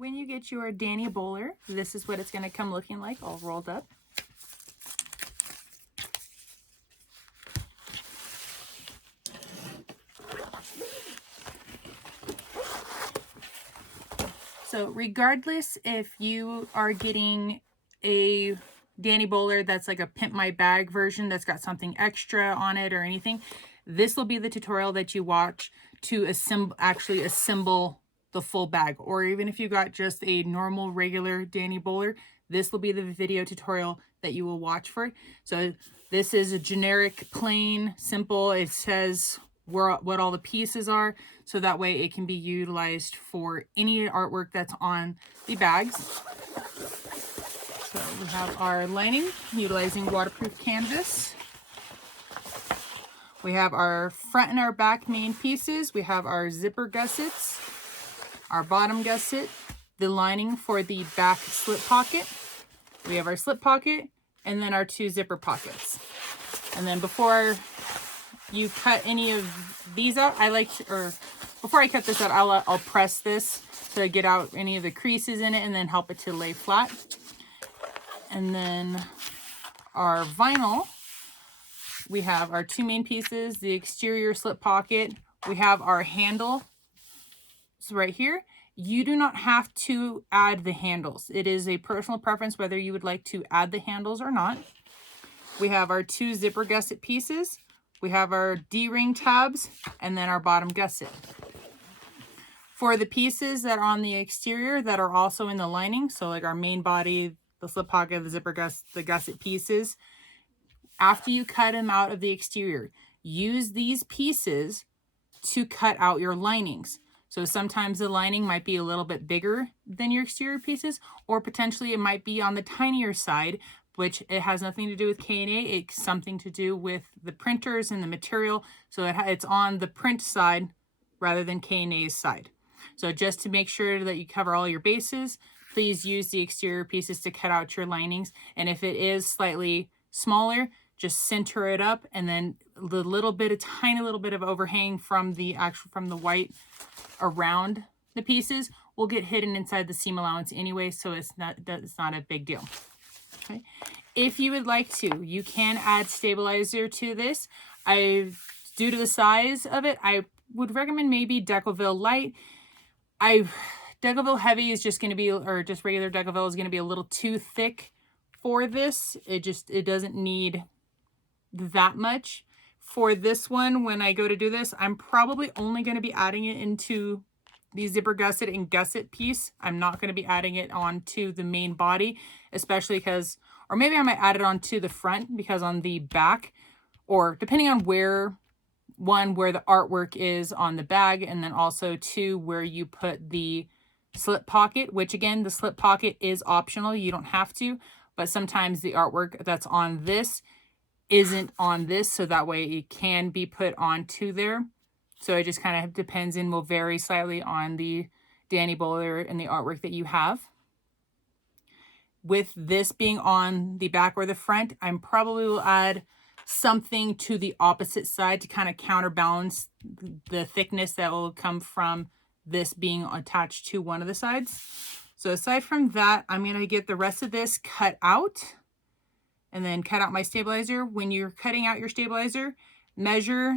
When you get your Dani Bowler, this is what it's going to come looking like, all rolled up. So regardless if you are getting a Dani Bowler that's like a Pimp My Bag version that's got something extra on it or anything, this will be the tutorial that you watch to actually assemble the full bag. Or even if you got just a normal regular Dani Bowler, this will be the video tutorial that you will watch for it. So this is a generic, plain, simple. It says what all the pieces are, so that way it can be utilized for any artwork that's on the bags. So we have our lining utilizing waterproof canvas. We have our front and our back main pieces. We have our zipper gussets, our bottom gusset, the lining for the back slip pocket. We have our slip pocket, and then our 2 zipper pockets. And then before you cut any of these out, before I cut this out, I'll press this to get out any of the creases in it and then help it to lay flat. And then our vinyl, we have our 2 main pieces, the exterior slip pocket. We have our handle. So right here, you do not have to add the handles. It is a personal preference whether you would like to add the handles or not. We have our 2 zipper gusset pieces. We have our D-ring tabs, and then our bottom gusset. For the pieces that are on the exterior that are also in the lining, so like our main body, the slip pocket, the zipper the gusset pieces, after you cut them out of the exterior, use these pieces to cut out your linings. So sometimes the lining might be a little bit bigger than your exterior pieces, or potentially it might be on the tinier side, which it has nothing to do with K&A. It's something to do with the printers and the material. So it's on the print side rather than K&A's side. So just to make sure that you cover all your bases, please use the exterior pieces to cut out your linings. And if it is slightly smaller, just center it up, and then the tiny little bit of overhang from the white around the pieces will get hidden inside the seam allowance anyway, so it's not a big deal. Okay. If you would like to, you can add stabilizer to this. Due to the size of it, I would recommend maybe Decoville Light. Decoville Heavy is just going to be, or just regular Decoville is going to be a little too thick for this. It doesn't need that much. For this one, when I go to do this, I'm probably only going to be adding it into the zipper gusset and gusset piece. I'm not going to be adding it onto the main body, especially because, or maybe I might add it onto the front, because on the back, or depending on where the artwork is on the bag, and then also 2, where you put the slip pocket, which again, the slip pocket is optional. You don't have to, but sometimes the artwork that's on this isn't on this, so that way it can be put onto there. So it just kind of depends and will vary slightly on the Dani Bowler and the artwork that you have. With this being on the back or the front, I'm probably will add something to the opposite side to kind of counterbalance the thickness that will come from this being attached to one of the sides. So aside from that, I'm going to get the rest of this cut out and then cut out my stabilizer. When you're cutting out your stabilizer, measure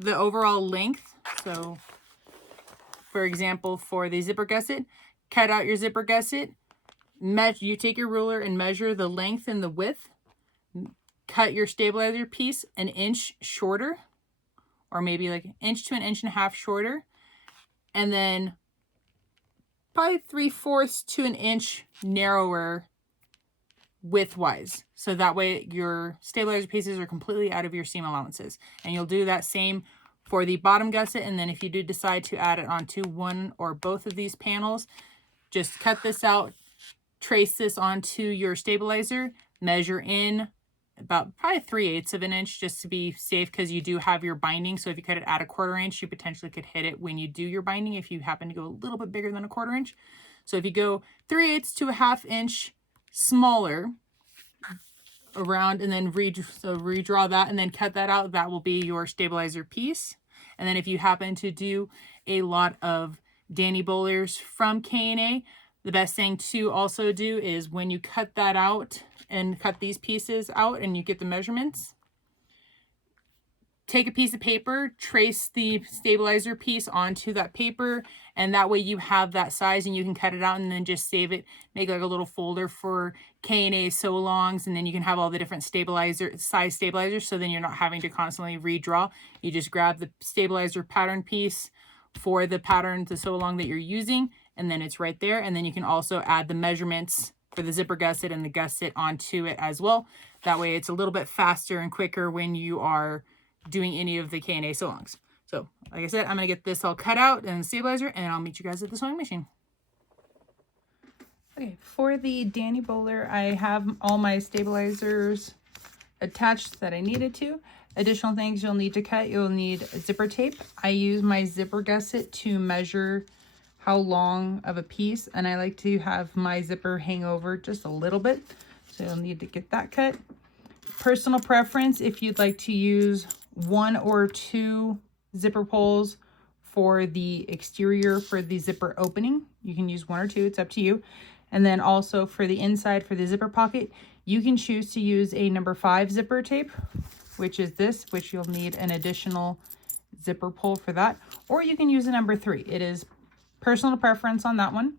the overall length. So for example, for the zipper gusset, cut out your zipper gusset. You take your ruler and measure the length and the width. Cut your stabilizer piece 1 inch shorter, or maybe like 1 inch to 1.5 inches shorter. And then probably 3/4 to 1 inch narrower width-wise. So that way your stabilizer pieces are completely out of your seam allowances. And you'll do that same for the bottom gusset. And then if you do decide to add it onto one or both of these panels, just cut this out, trace this onto your stabilizer, measure in about probably 3/8 of an inch, just to be safe, because you do have your binding. So if you cut it at 1/4 inch, you potentially could hit it when you do your binding if you happen to go a little bit bigger than 1/4 inch. So if you go 3/8 to 1/2 inch smaller around, and then redraw that and then cut that out, that will be your stabilizer piece. And then if you happen to do a lot of Dani Bowlers from K&A, The best thing to also do is when you cut that out and cut these pieces out and you get the measurements, take a piece of paper, trace the stabilizer piece onto that paper, and that way you have that size and you can cut it out and then just save it. Make like a little folder for K&A sew-alongs, and then you can have all the different size stabilizers, so then you're not having to constantly redraw. You just grab the stabilizer pattern piece for the pattern, the sew-along that you're using, and then it's right there. And then you can also add the measurements for the zipper gusset and the gusset onto it as well. That way it's a little bit faster and quicker when you are doing any of the K&A sew-alongs. So like I said, I'm going to get this all cut out and stabilizer, and I'll meet you guys at the sewing machine. Okay, for the Dani Bowler, I have all my stabilizers attached that I needed to. Additional things you'll need to cut, you'll need zipper tape. I use my zipper gusset to measure how long of a piece, and I like to have my zipper hang over just a little bit, so you'll need to get that cut. Personal preference, if you'd like to use 1 or 2 zipper pulls for the exterior for the zipper opening, you can use 1 or 2, it's up to you. And then also for the inside for the zipper pocket, you can choose to use a number 5 zipper tape, which is this, which you'll need an additional zipper pull for that, or you can use a number 3. It is personal preference on that one.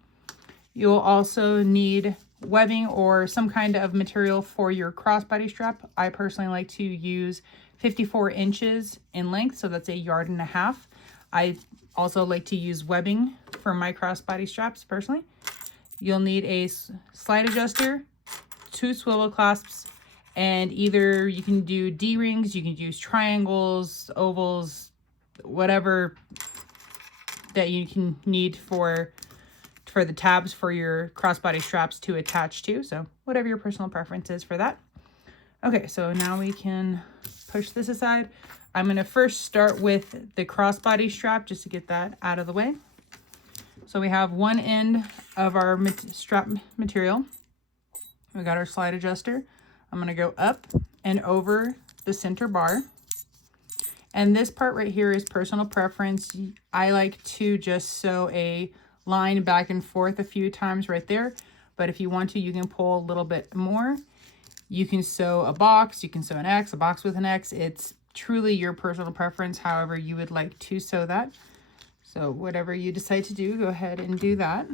You'll also need webbing or some kind of material for your crossbody strap. I personally like to use 54 inches in length, so that's 1.5 yards. I also like to use webbing for my crossbody straps personally. You'll need a slide adjuster, 2 swivel clasps, and either you can do D-rings, you can use triangles, ovals, whatever that you can need for the tabs for your crossbody straps to attach to. So whatever your personal preference is for that. Okay, so now we can push this aside. I'm going to first start with the crossbody strap just to get that out of the way. So we have one end of our strap material. We got our slide adjuster. I'm going to go up and over the center bar. And this part right here is personal preference. I like to just sew a line back and forth a few times right there. But if you want to, you can pull a little bit more. You can sew a box, you can sew an X, a box with an X. It's truly your personal preference, however you would like to sew that. So whatever you decide to do, go ahead and do that.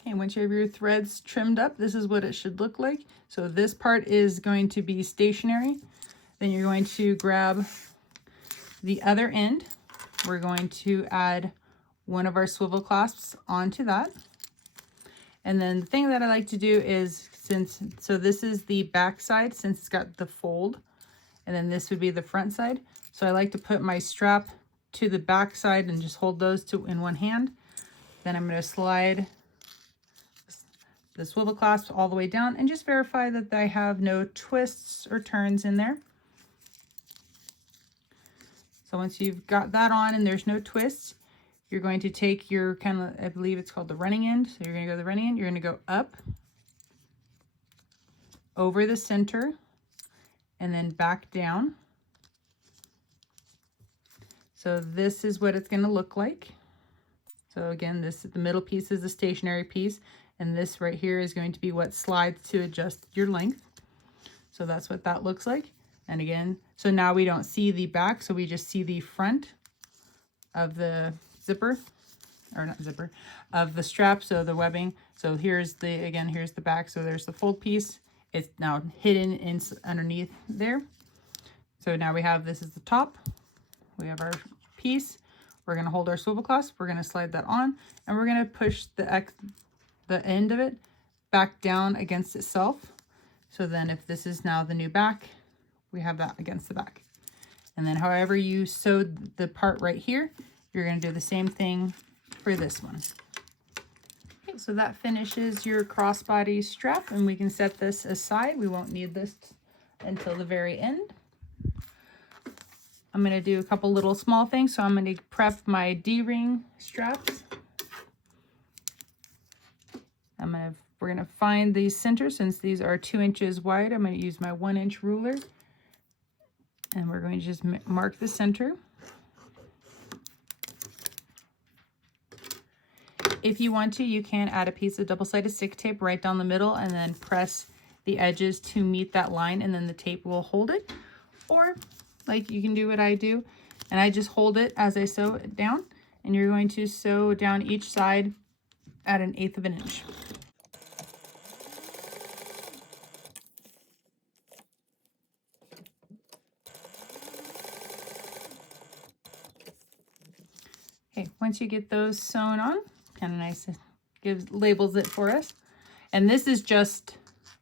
Okay, once you have your threads trimmed up, this is what it should look like. So this part is going to be stationary. Then you're going to grab the other end. We're going to add one of our swivel clasps onto that. And then the thing that I like to do is, so this is the back side, since it's got the fold, and then this would be the front side. So I like to put my strap to the back side and just hold those two in one hand. Then I'm going to slide the swivel clasp all the way down and just verify that I have no twists or turns in there. So once you've got that on and there's no twists, you're going to take your kind of, I believe it's called the running end. So you're going to go to the running end. You're going to go up, over the center, and then back down. So this is what it's going to look like. So again, the middle piece is the stationary piece, and this right here is going to be what slides to adjust your length. So that's what that looks like. And again, so now we don't see the back, so we just see the front of the zipper, or not zipper, of the strap, so the webbing. So here's here's the back, so there's the fold piece. It's now hidden underneath there. So now we have, this is the top. We have our piece. We're going to hold our swivel clasp. We're going to slide that on, and we're going to push the end of it back down against itself. So then if this is now the new back, we have that against the back. And then however you sewed the part right here, you're going to do the same thing for this one. Okay, so that finishes your crossbody strap, and we can set this aside. We won't need this until the very end. I'm going to do a couple little small things. So I'm going to prep my D-ring straps. We're going to find the center, since these are 2 inches wide. I'm going to use my 1-inch ruler, and we're going to just mark the center. If you want to, you can add a piece of double-sided stick tape right down the middle and then press the edges to meet that line, and then the tape will hold it. Or like you can do what I do, and I just hold it as I sew it down, and you're going to sew down each side at 1/8 of an inch. Okay, once you get those sewn on, kind of nice, it labels it for us. And this is just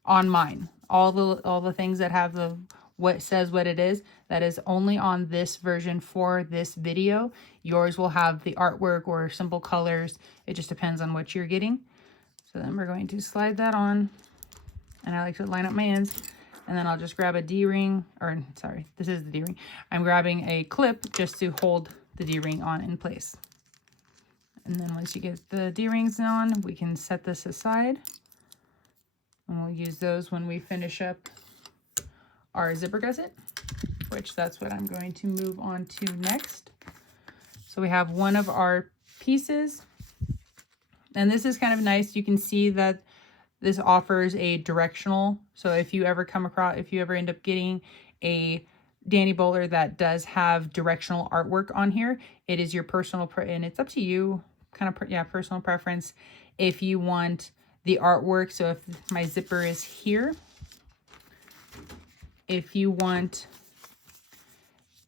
on mine. All the things that have the what says what it is, that is only on this version for this video. Yours will have the artwork or simple colors. It just depends on what you're getting. So then we're going to slide that on, and I like to line up my ends, and then I'll just grab a D-ring, or sorry, this is the D-ring. I'm grabbing a clip just to hold the D-ring on in place. And then once you get the D-rings on, we can set this aside, and we'll use those when we finish up our zipper gusset, which that's what I'm going to move on to next. So we have one of our pieces, and this is kind of nice. You can see that this offers a directional. So if you ever end up getting a Dani Bowler that does have directional artwork on here, it is your personal, and it's up to you, kind of, personal preference. If you want the artwork, so if my zipper is here, if you want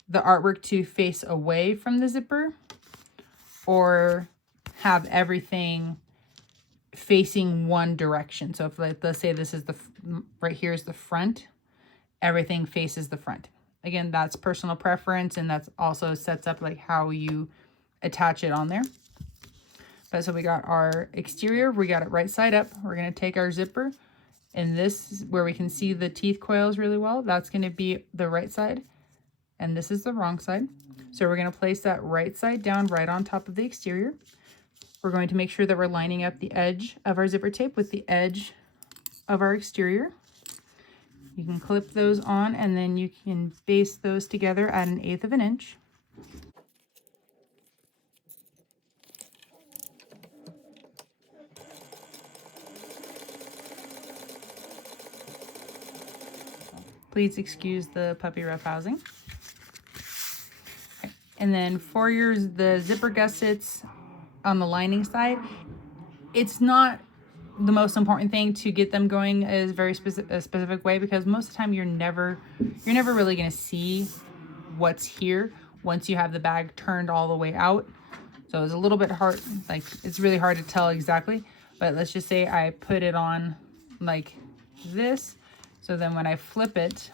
the artwork to face away from the zipper, or have everything facing one direction. So if, like, let's say this is right here is the front, everything faces the front. Again, that's personal preference, and that's also sets up like how you attach it on there. But so we got our exterior, we got it right side up. We're going to take our zipper, and this is where we can see the teeth coils really well. That's going to be the right side, and this is the wrong side. So we're going to place that right side down right on top of the exterior. We're going to make sure that we're lining up the edge of our zipper tape with the edge of our exterior. You can clip those on, and then you can base those together at 1/8 of an inch. Please excuse the puppy roughhousing. Okay. And then for the zipper gussets on the lining side, it's not the most important thing to get them going is a specific way, because most of the time you're never really going to see what's here once you have the bag turned all the way out. So it's a little bit hard, like it's really hard to tell exactly, but let's just say I put it on like this. So then when I flip it,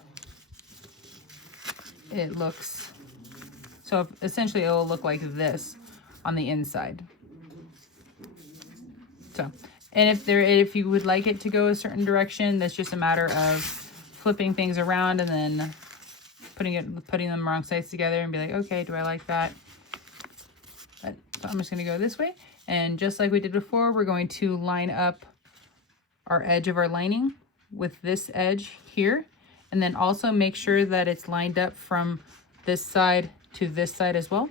it looks, so essentially it will look like this on the inside. So, and if you would like it to go a certain direction, that's just a matter of flipping things around and then putting them wrong sides together and be like, okay, do I like that? But, so I'm just going to go this way. And just like we did before, we're going to line up our edge of our lining with this edge here. And then also make sure that it's lined up from this side to this side as well.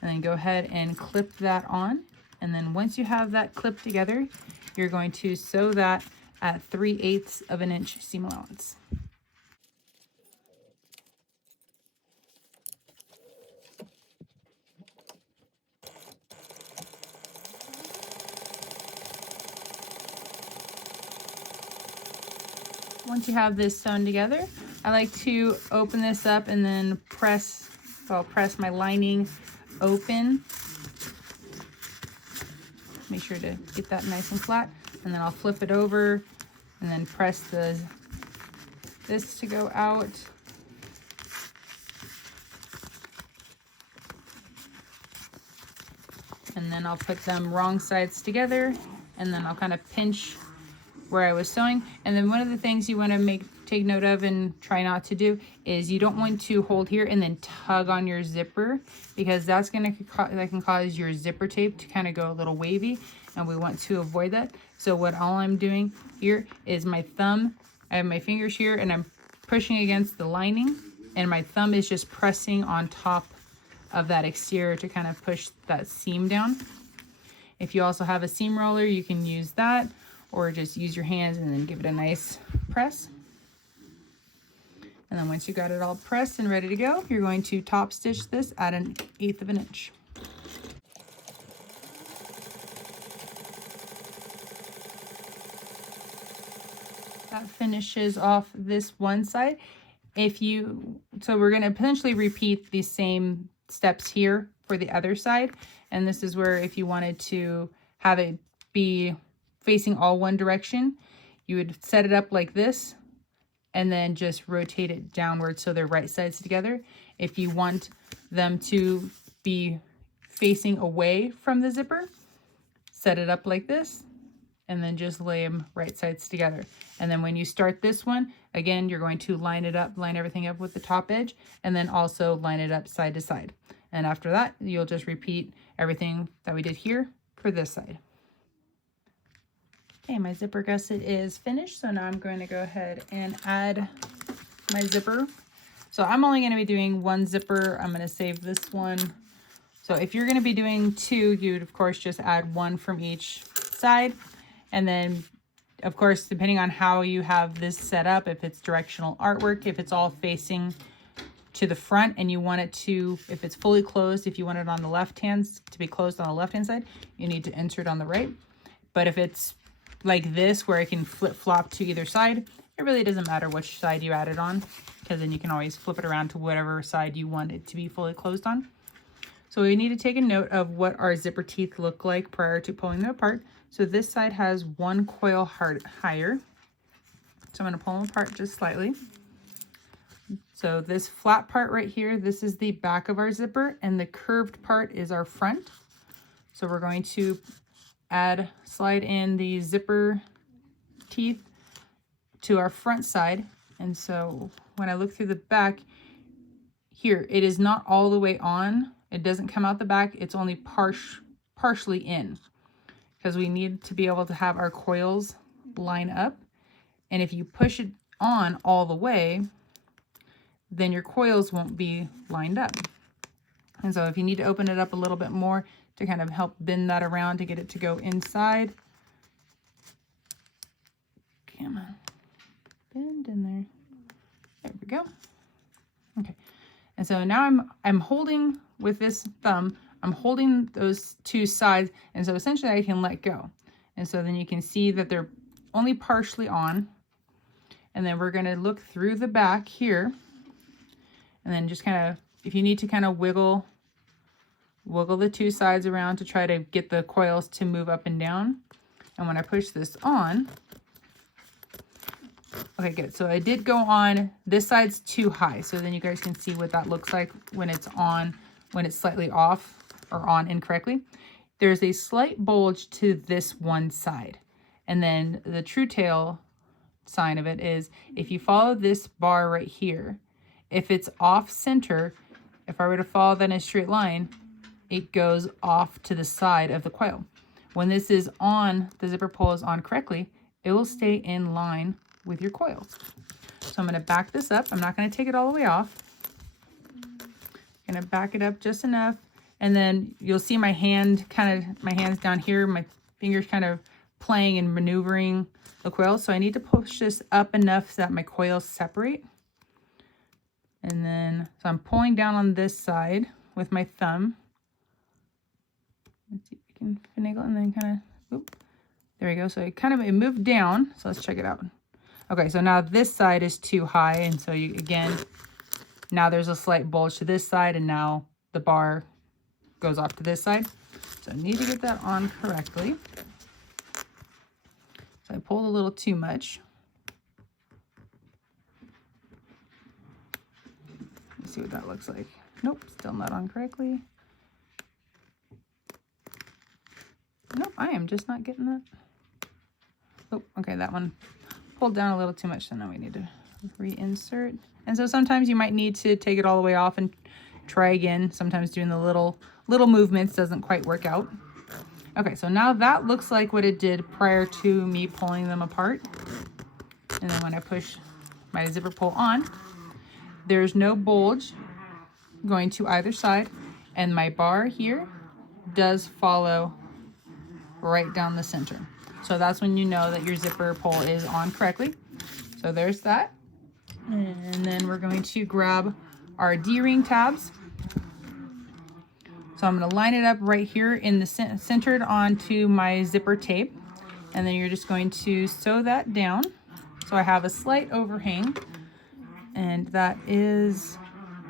And then go ahead and clip that on. And then once you have that clipped together, you're going to sew that at 3/8 of an inch seam allowance. Once you have this sewn together, I like to open this up and then press my lining open. Make sure to get that nice and flat, and then I'll flip it over and then press this to go out. And then I'll put them wrong sides together, and then I'll kind of pinch where I was sewing. And then one of the things you want to take note of and try not to do is you don't want to hold here and then tug on your zipper, because that can cause your zipper tape to kind of go a little wavy, and we want to avoid that. So all I'm doing here is my thumb, I have my fingers here and I'm pushing against the lining, and my thumb is just pressing on top of that exterior to kind of push that seam down. If you also have a seam roller, you can use that, or just use your hands and then give it a nice press. And then once you got it all pressed and ready to go, you're going to top stitch this at 1/8 of an inch. That finishes off this one side. So we're going to potentially repeat the same steps here for the other side. And this is where if you wanted to have it be facing all one direction, you would set it up like this and then just rotate it downward so they're right sides together. If you want them to be facing away from the zipper, set it up like this and then just lay them right sides together. And then when you start this one, again, you're going to line everything up with the top edge, and then also line it up side to side. And after that, you'll just repeat everything that we did here for this side. Okay, my zipper gusset is finished. So now I'm going to go ahead and add my zipper. So I'm only going to be doing one zipper. I'm going to save this one. So if you're going to be doing two, you'd of course just add one from each side. And then of course, depending on how you have this set up, if it's directional artwork, if it's all facing to the front and you want it to, if it's fully closed, if you want it on the left hand to be closed on the left hand side, you need to insert on the right. But if it's like this where it can flip flop to either side, it really doesn't matter which side you add it on, because then you can always flip it around to whatever side you want it to be fully closed on. So we need to take a note of what our zipper teeth look like prior to pulling them apart. So this side has one coil higher. So I'm going to pull them apart just slightly. So this flat part right here, this is the back of our zipper, and the curved part is our front. So we're going to slide in the zipper teeth to our front side. And so when I look through the back here, it is not all the way on. It doesn't come out the back. It's only partially in, because we need to be able to have our coils line up. And if you push it on all the way, then your coils won't be lined up. And so if you need to open it up a little bit more to kind of help bend that around to get it to go inside. Come on, bend in there. There we go. Okay. And so now I'm holding with this thumb, I'm holding those two sides, and so essentially I can let go. And so then you can see that they're only partially on. And then we're going to look through the back here, and then just kind of, if you need to kind of wiggle the two sides around to try to get the coils to move up and down. And when I push this on, okay, good. So I did go on, this side's too high. So then you guys can see what that looks like when it's on, when it's slightly off or on incorrectly. There's a slight bulge to this one side. And then the true tail sign of it is, if you follow this bar right here, if it's off center, if I were to follow that in a straight line, it goes off to the side of the coil. When this is on, the zipper pull is on correctly, it will stay in line with your coils. So I'm going to back this up. I'm not going to take it all the way off. I'm going to back it up just enough. And then you'll see my hand my hand's down here, my fingers kind of playing and maneuvering the coil. So I need to push this up enough so that my coils separate. And then, so I'm pulling down on this side with my thumb. Let's see if we can finagle, and then kind of, oop, there we go. So it moved down. So let's check it out. Okay, so now this side is too high. And so you, again, now there's a slight bulge to this side, and now the bar goes off to this side. So I need to get that on correctly. So I pulled a little too much. Let's see what that looks like. Nope, still not on correctly. Nope, I am just not getting that. Oh, okay, that one pulled down a little too much, so now we need to reinsert. And so sometimes you might need to take it all the way off and try again. Sometimes doing the little movements doesn't quite work out. Okay, so now that looks like what it did prior to me pulling them apart. And then when I push my zipper pull on, there's no bulge going to either side, and my bar here does follow right down the center. So that's when you know that your zipper pull is on correctly. So there's that. And then we're going to grab our D-ring tabs. So I'm going to line it up right here in the centered onto my zipper tape. And then you're just going to sew that down. So I have a slight overhang, and that is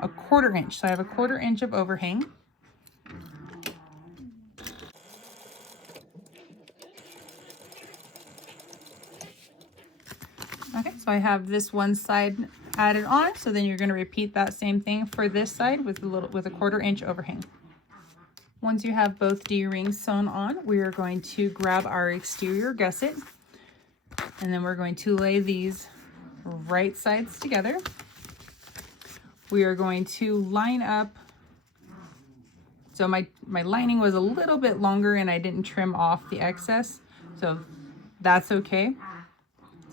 a 1/4 inch. So I have a 1/4 inch of overhang. Okay, so I have this one side added on. So then you're going to repeat that same thing for this side with a 1/4 inch overhang. Once you have both D-rings sewn on, we are going to grab our exterior gusset, and then we're going to lay these right sides together. We are going to line up. So my lining was a little bit longer and I didn't trim off the excess, so that's okay.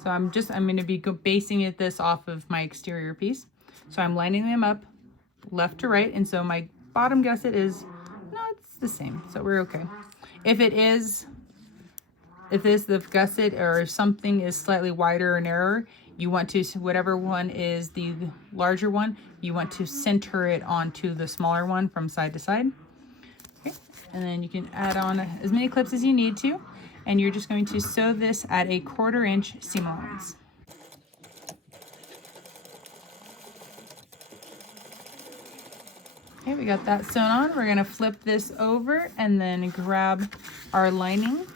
So I'm going to be basing this off of my exterior piece. So I'm lining them up left to right, and so my bottom gusset is, no, it's the same, so we're okay. If the gusset or something is slightly wider or narrower, you want to, whatever one is the larger one, you want to center it onto the smaller one from side to side. Okay, and then you can add on as many clips as you need to, and you're just going to sew this at a 1/4 inch seam allowance. Okay, we got that sewn on. We're going to flip this over and then grab our lining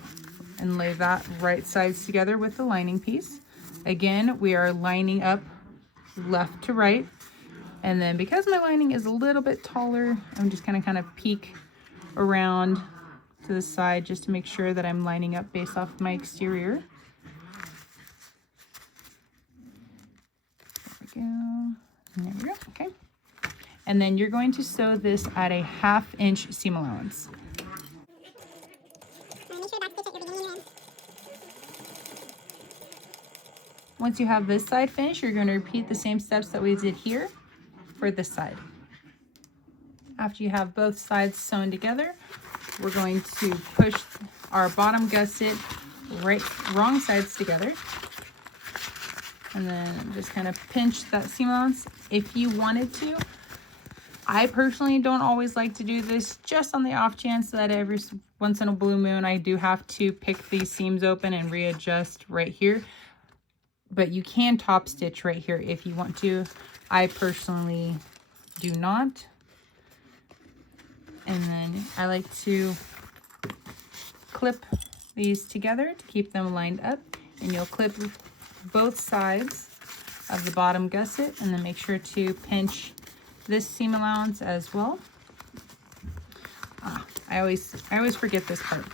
and lay that right sides together with the lining piece. Again, we are lining up left to right. And then because my lining is a little bit taller, I'm just going to kind of peek around to the side just to make sure that I'm lining up based off my exterior. There we go. And there we go. Okay. And then you're going to sew this at a 1/2 inch seam allowance. Once you have this side finished, you're going to repeat the same steps that we did here for this side. After you have both sides sewn together, we're going to push our bottom gusset wrong sides together. And then just kind of pinch that seam allowance if you wanted to. I personally don't always like to do this, just on the off chance that every once in a blue moon I do have to pick these seams open and readjust right here. But you can top stitch right here if you want to. I personally do not. And then I like to clip these together to keep them lined up. And you'll clip both sides of the bottom gusset, and then make sure to pinch this seam allowance as well. I always forget this part.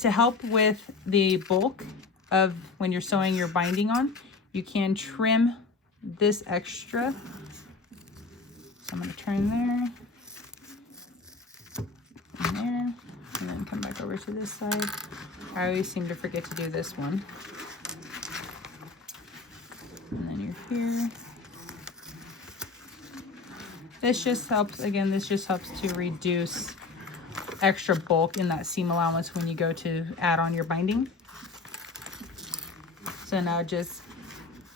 To help with the bulk of when you're sewing your binding on, you can trim this extra. So I'm going to turn there and there, and then come back over to this side. I always seem to forget to do this one. And then you're here. This just helps, again, this just helps to reduce extra bulk in that seam allowance when you go to add on your binding. So now just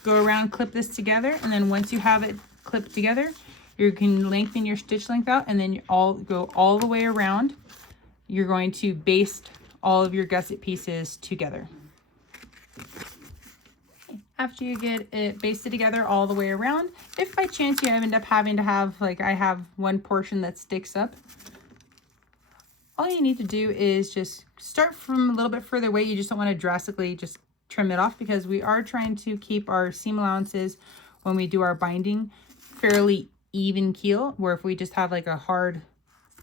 go around, clip this together, and then once you have it clipped together, you can lengthen your stitch length out, and then you go all the way around. You're going to baste all of your gusset pieces together. After you get it basted together all the way around, if by chance you end up having to have, like I have one portion that sticks up, all you need to do is just start from a little bit further away. You just don't want to drastically just trim it off, because we are trying to keep our seam allowances when we do our binding fairly even keel, where if we just have like a hard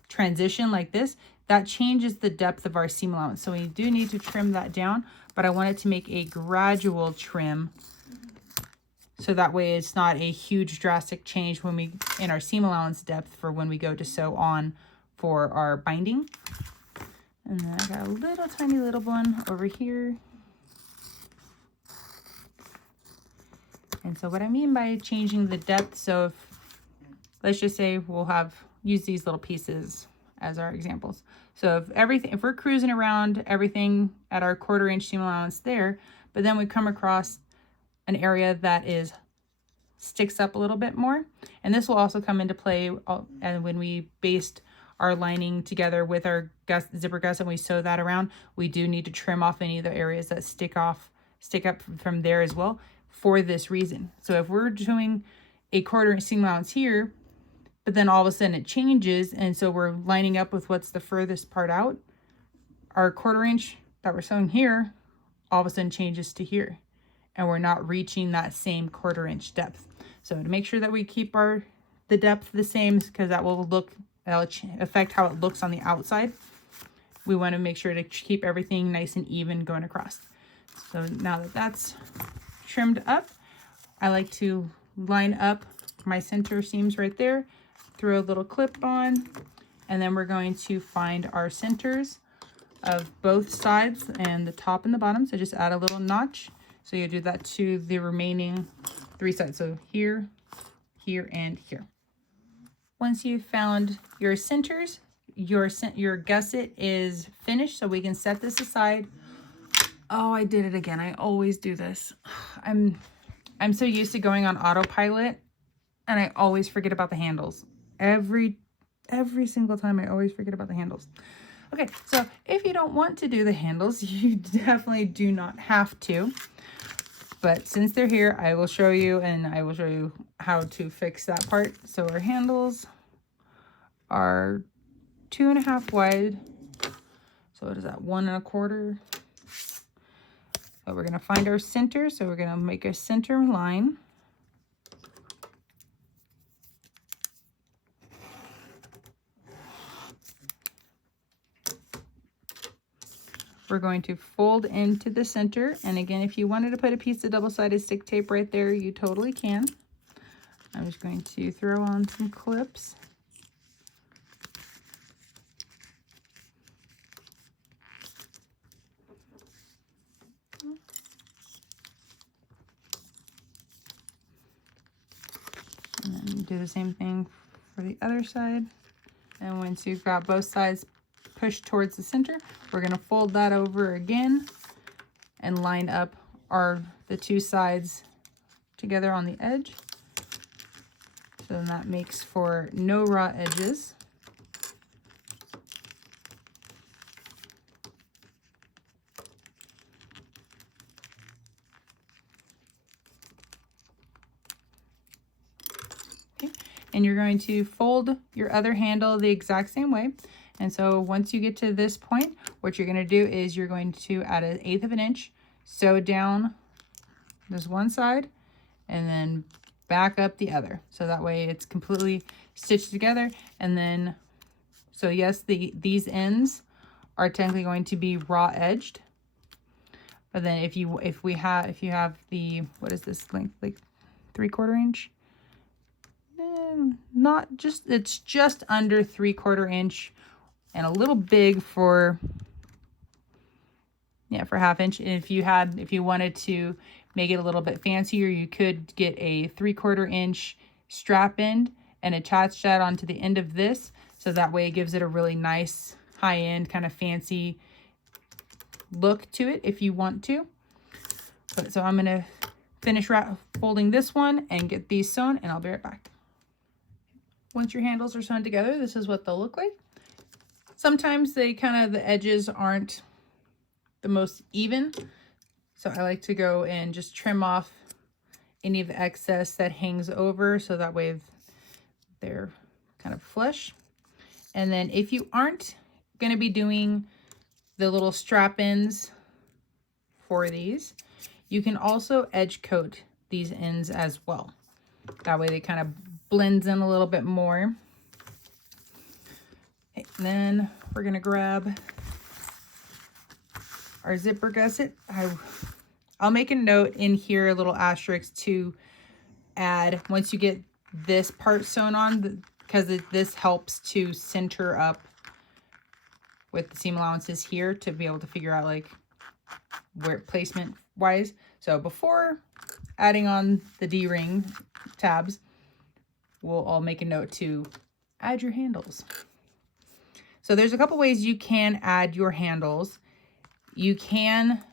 transition like this, that changes the depth of our seam allowance. So we do need to trim that down, but I want it to make a gradual trim, so that way it's not a huge drastic change when we in our seam allowance depth for when we go to sew on for our binding. And then I got a little tiny little one over here. And so what I mean by changing the depth, so if, let's just say we'll use these little pieces as our examples. So if we're cruising around everything at our 1/4 inch seam allowance there, but then we come across an area that sticks up a little bit more, and this will also come into play and when we baste our lining together with our zipper gusset and we sew that around, we do need to trim off any of the areas that stick up from there as well for this reason. So if we're doing a 1/4 inch seam allowance here, but then all of a sudden it changes, and so we're lining up with what's the furthest part out, our 1/4 inch that we're sewing here all of a sudden changes to here, and we're not reaching that same 1/4 inch depth. So to make sure that we keep the depth the same, because that'll affect how it looks on the outside, we want to make sure to keep everything nice and even going across. So now that that's trimmed up, I like to line up my center seams right there, throw a little clip on, and then we're going to find our centers of both sides and the top and the bottom. So just add a little notch. So you do that to the remaining 3 sides. So here, here, and here. Once you've found your centers, your gusset is finished, so we can set this aside. Oh, I did it again. I always do this. I'm so used to going on autopilot, and I always forget about the handles. Every single time I always forget about the handles. Okay, so if you don't want to do the handles, you definitely do not have to. But since they're here, I will show you, and I will show you how to fix that part. So our handles are 2.5 wide. So what is that, 1 1/4? So we're gonna find our center. So we're gonna make a center line. We're going to fold into the center. And again, if you wanted to put a piece of double-sided stick tape right there, you totally can. I'm just going to throw on some clips. And then do the same thing for the other side. And once you've got both sides pushed towards the center, we're going to fold that over again and line up the 2 sides together on the edge. So then that makes for no raw edges. Okay. And you're going to fold your other handle the exact same way. And so once you get to this point, what you're going to do is you're going to add 1/8 of an inch, sew down this one side, and then back up the other. So that way it's completely stitched together. And then, so yes, these ends are technically going to be raw edged. But then if you have the, what is this length, like 3/4 inch? It's just under 3/4 inch. And a little big for 1/2 inch. And if you wanted to make it a little bit fancier, you could get a 3/4 inch strap end and attach that onto the end of this. So that way it gives it a really nice high-end kind of fancy look to it if you want to. So I'm going to finish folding this one and get these sewn, and I'll be right back. Once your handles are sewn together, this is what they'll look like. Sometimes the edges aren't the most even. So I like to go and just trim off any of the excess that hangs over, so that way they're kind of flush. And then if you aren't going to be doing the little strap ends for these, you can also edge coat these ends as well. That way they kind of blends in a little bit more. And then we're going to grab our zipper gusset. I'll make a note in here, a little asterisk, to add once you get this part sewn on, because this helps to center up with the seam allowances here to be able to figure out like where placement wise. So before adding on the D-ring tabs, we'll all make a note to add your handles. So there's a couple ways you can add your handles. You can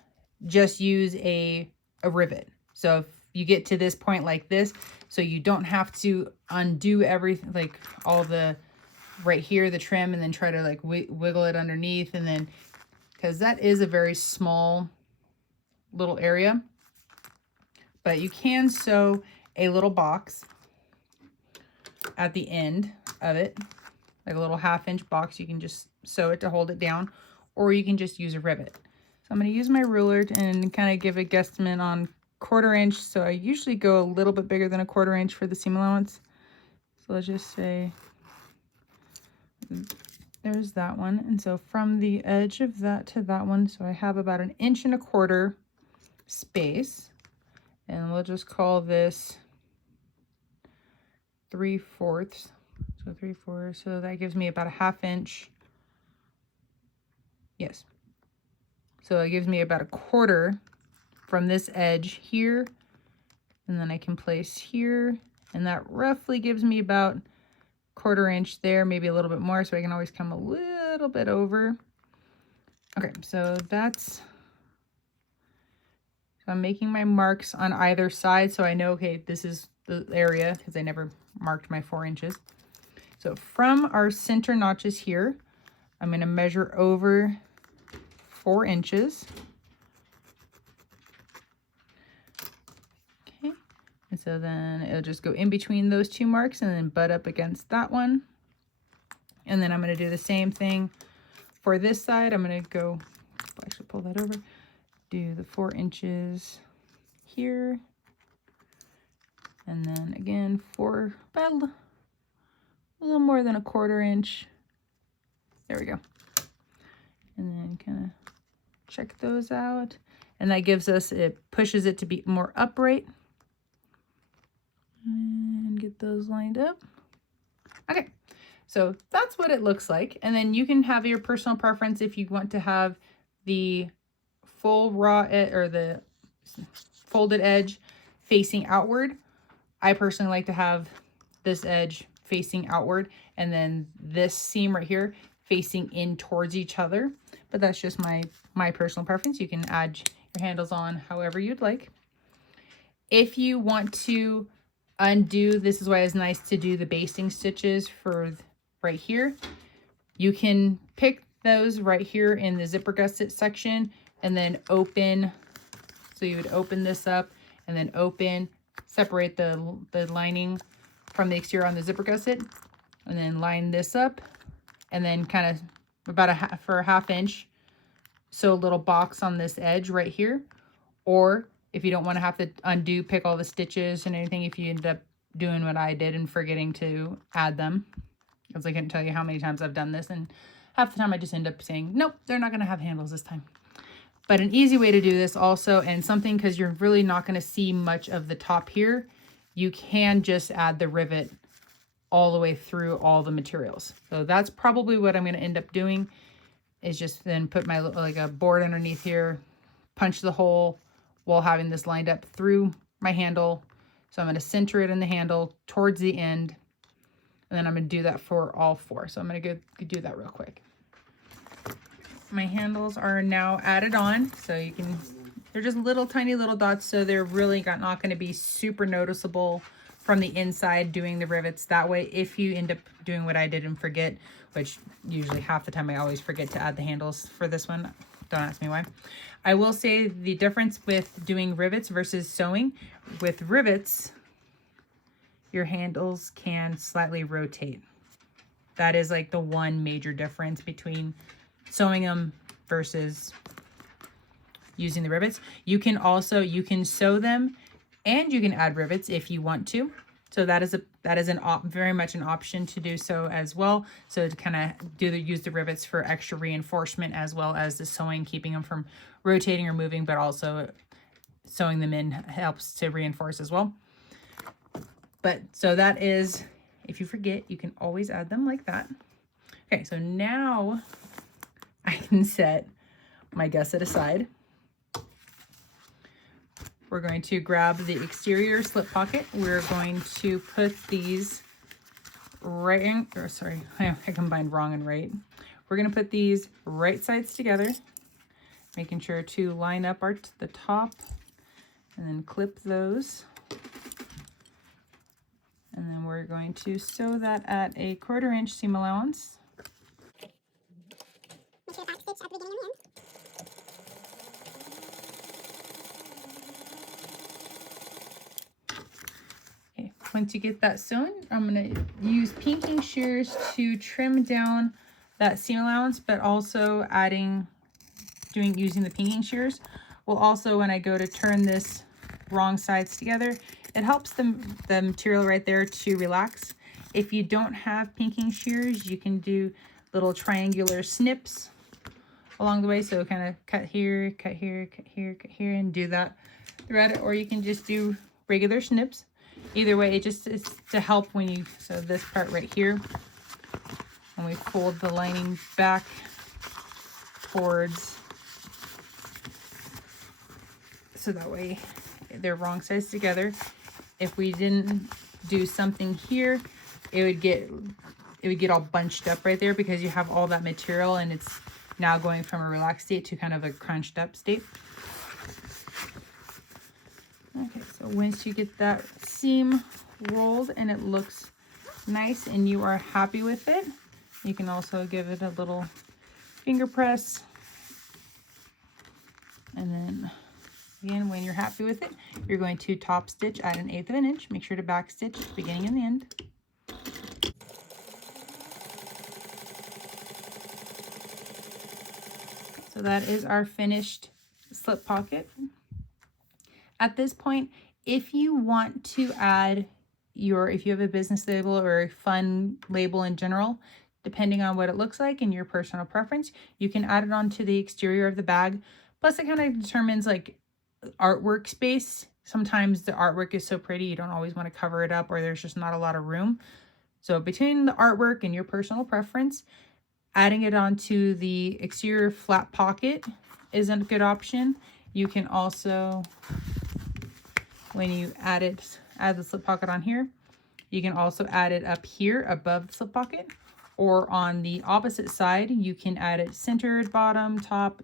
just use a rivet. So if you get to this point like this, so you don't have to undo everything, like all the right here, the trim, and then try to like wiggle it underneath, and then, because that is a very small little area. But you can sew a little box at the end of it, like a little 1/2-inch box. You can just sew it to hold it down, or you can just use a rivet. So I'm going to use my ruler and kind of give a guesstimate on 1/4 inch. So I usually go a little bit bigger than a 1/4 inch for the seam allowance. So let's just say there's that one. And so from the edge of that to that one, so I have about 1 1/4 inch space. And we'll just call this 3/4. So 3/4. So that gives me about a 1/2 inch. Yes. So it gives me about 1/4 from this edge here. And then I can place here. And that roughly gives me about 1/4 inch there, maybe a little bit more. So I can always come a little bit over. Okay, so that's, so I'm making my marks on either side. So I know, okay, this is the area, because I never marked my 4 inches. So from our center notches here, I'm going to measure over 4 inches. Okay. And so then it'll just go in between those 2 marks and then butt up against that one. And then I'm going to do the same thing for this side. I'm going to go, actually pull that over, do the 4 inches here. And then again, for about a little more than 1/4 inch. There we go. And then kind of check those out. And that gives us, it pushes it to be more upright. And get those lined up. Okay, so that's what it looks like. And then you can have your personal preference if you want to have the full raw or the folded edge facing outward. I personally like to have this edge facing outward and then this seam right here facing in towards each other. But that's just my personal preference. You can add your handles on however you'd like. If you want to undo, this is why it's nice to do the basting stitches for right here. You can pick those right here in the zipper gusset section and then open. So you would open this up and then open, separate the lining from the exterior on the zipper gusset, and then line this up, and then kind of about a 1/2 inch, sew a little box on this edge right here. Or if you don't want to have to undo, pick all the stitches and anything, if you end up doing what I did and forgetting to add them, because I couldn't tell you how many times I've done this, and half the time I just end up saying, nope, they're not going to have handles this time. But an easy way to do this also, and something, because you're really not going to see much of the top here, you can just add the rivet all the way through all the materials. So that's probably what I'm going to end up doing, is just then put my like a board underneath here, punch the hole while having this lined up through my handle. So I'm going to center it in the handle towards the end, and then I'm going to do that for all 4. So I'm going to go do that real quick. My handles are now added on, so you can, they're just little tiny little dots, so they're really not going to be super noticeable from the inside doing the rivets. That way, if you end up doing what I did and forget, which usually half the time I always forget to add the handles for this one, don't ask me why. I will say the difference with doing rivets versus sewing. With rivets, your handles can slightly rotate. That is like the one major difference between sewing them versus using the rivets. You can also, you can sew them and you can add rivets if you want to. So that is very much an option to do so as well. So to kind of use the rivets for extra reinforcement, as well as the sewing, keeping them from rotating or moving, but also sewing them in helps to reinforce as well. But so that is, if you forget, you can always add them like that. Okay, so now I can set my gusset aside. We're going to grab the exterior slip pocket. We're going to put these right in, or sorry, I combined wrong and right. We're going to put these right sides together, making sure to line up the top and then clip those. And then we're going to sew that at a 1/4 inch seam allowance. Make sure the back stitch at the beginning and the end. Okay, once you get that sewn, I'm going to use pinking shears to trim down that seam allowance, but also using the pinking shears will also, when I go to turn this wrong sides together, it helps the material right there to relax. If you don't have pinking shears, you can do little triangular snips along the way. So kind of cut here, cut here, cut here, cut here, and do that throughout it. Or you can just do regular snips. Either way, it just is to help when you, so this part right here, when we fold the lining back towards, so that way they're wrong sides together. If we didn't do something here, it would get all bunched up right there because you have all that material and it's now going from a relaxed state to kind of a crunched up state. Okay, so once you get that seam rolled and it looks nice and you are happy with it, you can also give it a little finger press. And then again, when you're happy with it, you're going to top stitch at 1/8 of an inch. Make sure to back stitch the beginning and the end. So that is our finished slip pocket. At this point, if you want to add if you have a business label or a fun label in general, depending on what it looks like and your personal preference, you can add it onto the exterior of the bag. Plus it kind of determines like artwork space. Sometimes the artwork is so pretty you don't always want to cover it up, or there's just not a lot of room. So between the artwork and your personal preference, adding it onto the exterior flat pocket is a good option. You can also, when you add the slip pocket on here, you can also add it up here above the slip pocket, or on the opposite side, you can add it centered, bottom, top,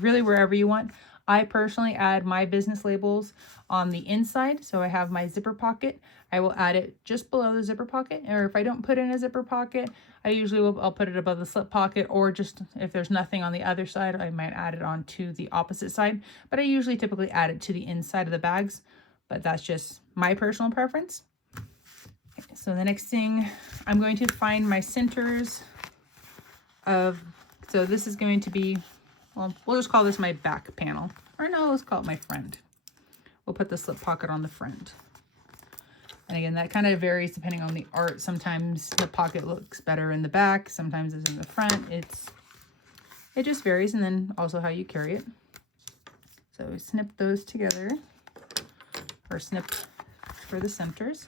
really wherever you want. I personally add my business labels on the inside. So I have my zipper pocket. I will add it just below the zipper pocket. Or if I don't put it in a zipper pocket, I'll put it above the slip pocket, or just if there's nothing on the other side, I might add it onto the opposite side. But I usually typically add it to the inside of the bags, but that's just my personal preference. Okay, so the next thing, I'm going to find my centers so this is going to be, well, we'll just call this my back panel. Or no, let's call it my front. We'll put the slip pocket on the front. And again, that kind of varies depending on the art. Sometimes the pocket looks better in the back, sometimes it's in the front. It just varies, and then also how you carry it. So we snip those together, or snip for the centers.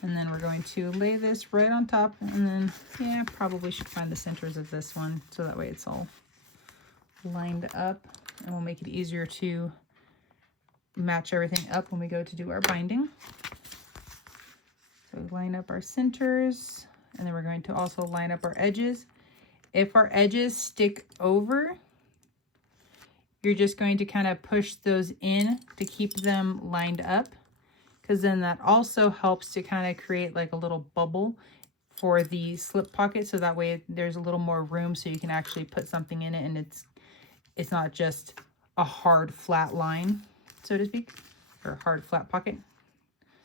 And then we're going to lay this right on top, and then, yeah, probably should find the centers of this one so that way it's all lined up, and will make it easier to match everything up when we go to do our binding. So line up our centers, and then we're going to also line up our edges. If our edges stick over, you're just going to kind of push those in to keep them lined up, because then that also helps to kind of create like a little bubble for the slip pocket, so that way there's a little more room so you can actually put something in it, and it's not just a hard flat line, so to speak, or hard flat pocket.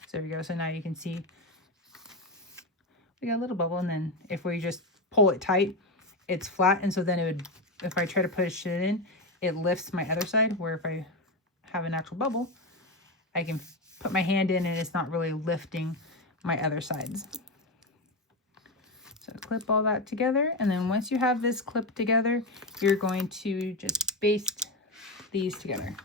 So there we go. So now you can see we got a little bubble, and then if we just pull it tight, it's flat, and so then it would, if I try to push it in, it lifts my other side, where if I have a natural bubble, I can put my hand in and it's not really lifting my other sides. So clip all that together, and then once you have this clipped together, you're going to just baste these together.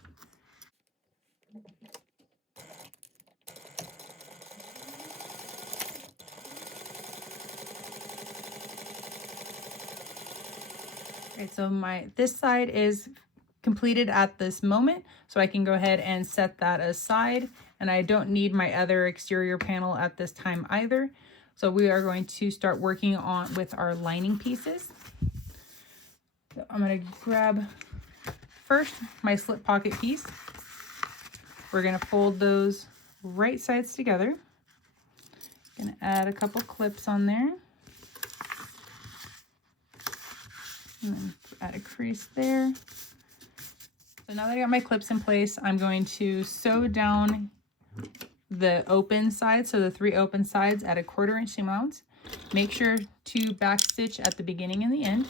Okay, so this side is completed at this moment, so I can go ahead and set that aside, and I don't need my other exterior panel at this time either. So we are going to start working on with our lining pieces. I'm gonna grab first my slip pocket piece. We're gonna fold those right sides together. Gonna add a couple clips on there. And then add a crease there. So now that I got my clips in place, I'm going to sew down the open sides, so the 3 open sides at a 1/4 inch seam allowance. Make sure to back stitch at the beginning and the end.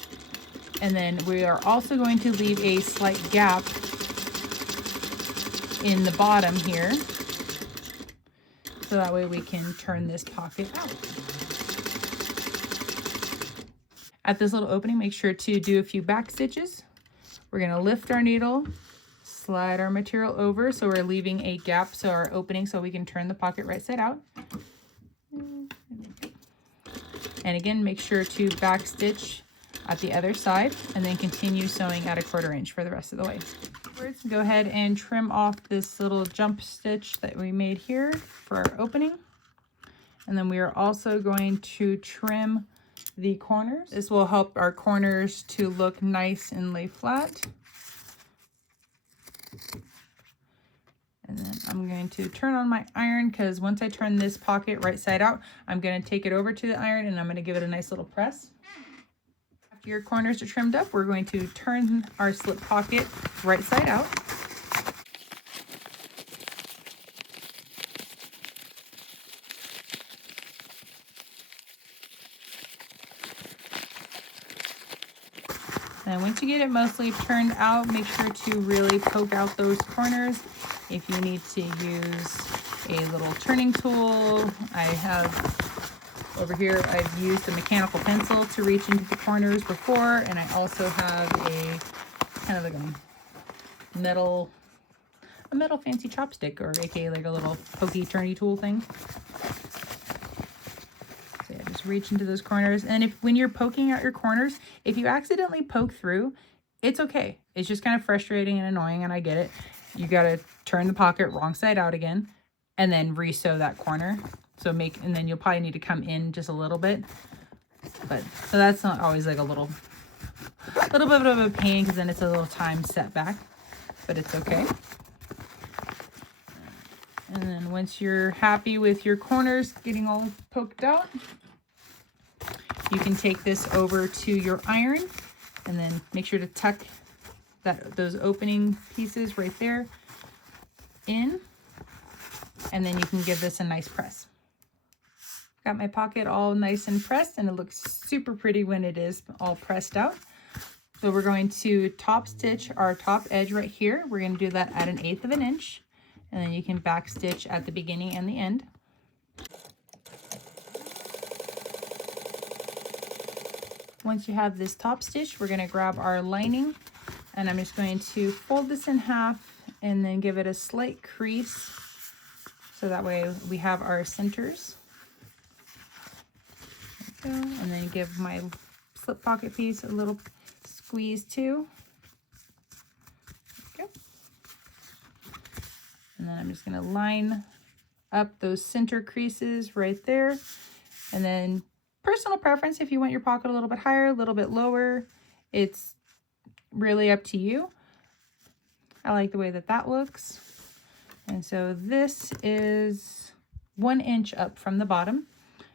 And then we are also going to leave a slight gap in the bottom here, so that way we can turn this pocket out. At this little opening, make sure to do a few back stitches. We're going to lift our needle, slide our material over, so we're leaving a gap, so our opening, so we can turn the pocket right side out. And again, make sure to back stitch at the other side, and then continue sewing at a 1/4 inch for the rest of the way. Go ahead and trim off this little jump stitch that we made here for our opening. And then we are also going to trim the corners. This will help our corners to look nice and lay flat. And then I'm going to turn on my iron, because once I turn this pocket right side out, I'm going to take it over to the iron and I'm going to give it a nice little press. After your corners are trimmed up, we're going to turn our slip pocket right side out. And once you get it mostly turned out, make sure to really poke out those corners. If you need to use a little turning tool, I have over here, I've used a mechanical pencil to reach into the corners before, and I also have a kind of like a metal fancy chopstick, or aka like a little pokey turny tool thing. So yeah, just reach into those corners. And when you're poking out your corners, if you accidentally poke through, it's okay. It's just kind of frustrating and annoying, and I get it. You gotta turn the pocket wrong side out again, and then re-sew that corner. And then you'll probably need to come in just a little bit. So that's not always like a little bit of a pain, because then it's a little time setback, but it's okay. And then once you're happy with your corners getting all poked out, you can take this over to your iron, and then make sure to tuck those opening pieces right there in, and then you can give this a nice press. Got my pocket all nice and pressed, and it looks super pretty when it is all pressed out. So we're going to top stitch our top edge right here. We're going to do that at 1/8 of an inch, and then you can back stitch at the beginning and the end. Once you have this top stitch, we're going to grab our lining, and I'm just going to fold this in half and then give it a slight crease, so that way we have our centers. There we go. And then give my slip pocket piece a little squeeze too. There we go. And then I'm just going to line up those center creases right there. And then personal preference, if you want your pocket a little bit higher, a little bit lower, it's really up to you. I like the way that looks. And so this is 1 inch up from the bottom.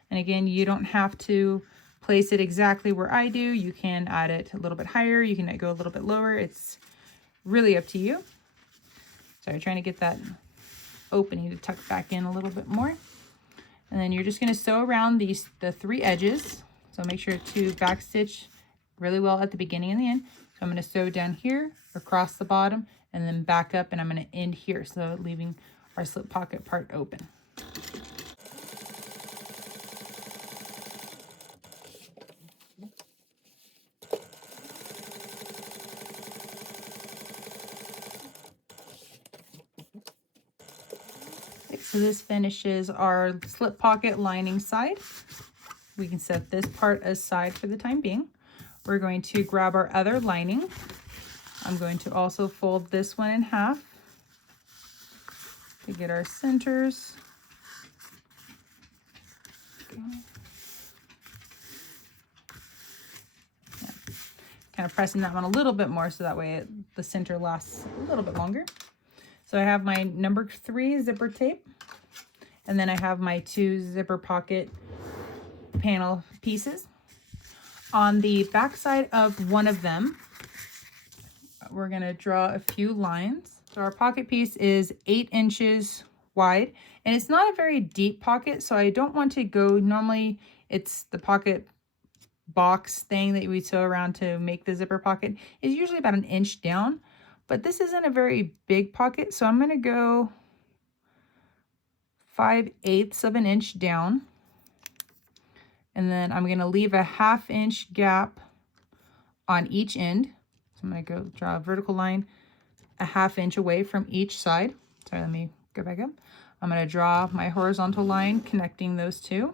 And again, you don't have to place it exactly where I do. You can add it a little bit higher. You can go a little bit lower. It's really up to you. Sorry, trying to get that opening to tuck back in a little bit more. And then you're just going to sew around the 3 edges. So make sure to back stitch really well at the beginning and the end. So I'm going to sew down here, across the bottom, and then back up, and I'm going to end here, so leaving our slip pocket part open. So this finishes our slip pocket lining side. We can set this part aside for the time being. We're going to grab our other lining. I'm going to also fold this one in half to get our centers. Okay. Yeah. kind of pressing that one a little bit more so that way the center lasts a little bit longer. So I have my number 3 zipper tape, and then I have my 2 zipper pocket panel pieces. On the back side of one of them, we're going to draw a few lines. So our pocket piece is 8 inches wide, and it's not a very deep pocket, so I don't want to go, normally it's the pocket box thing that we sew around to make the zipper pocket is usually about 1 inch down, but this isn't a very big pocket, so I'm going to go 5/8 of an inch down, and then I'm going to leave a 1/2 inch gap on each end. So I'm going to go draw a vertical line a 1/2 inch away from each side. Sorry, let me go back up. I'm going to draw my horizontal line connecting those two.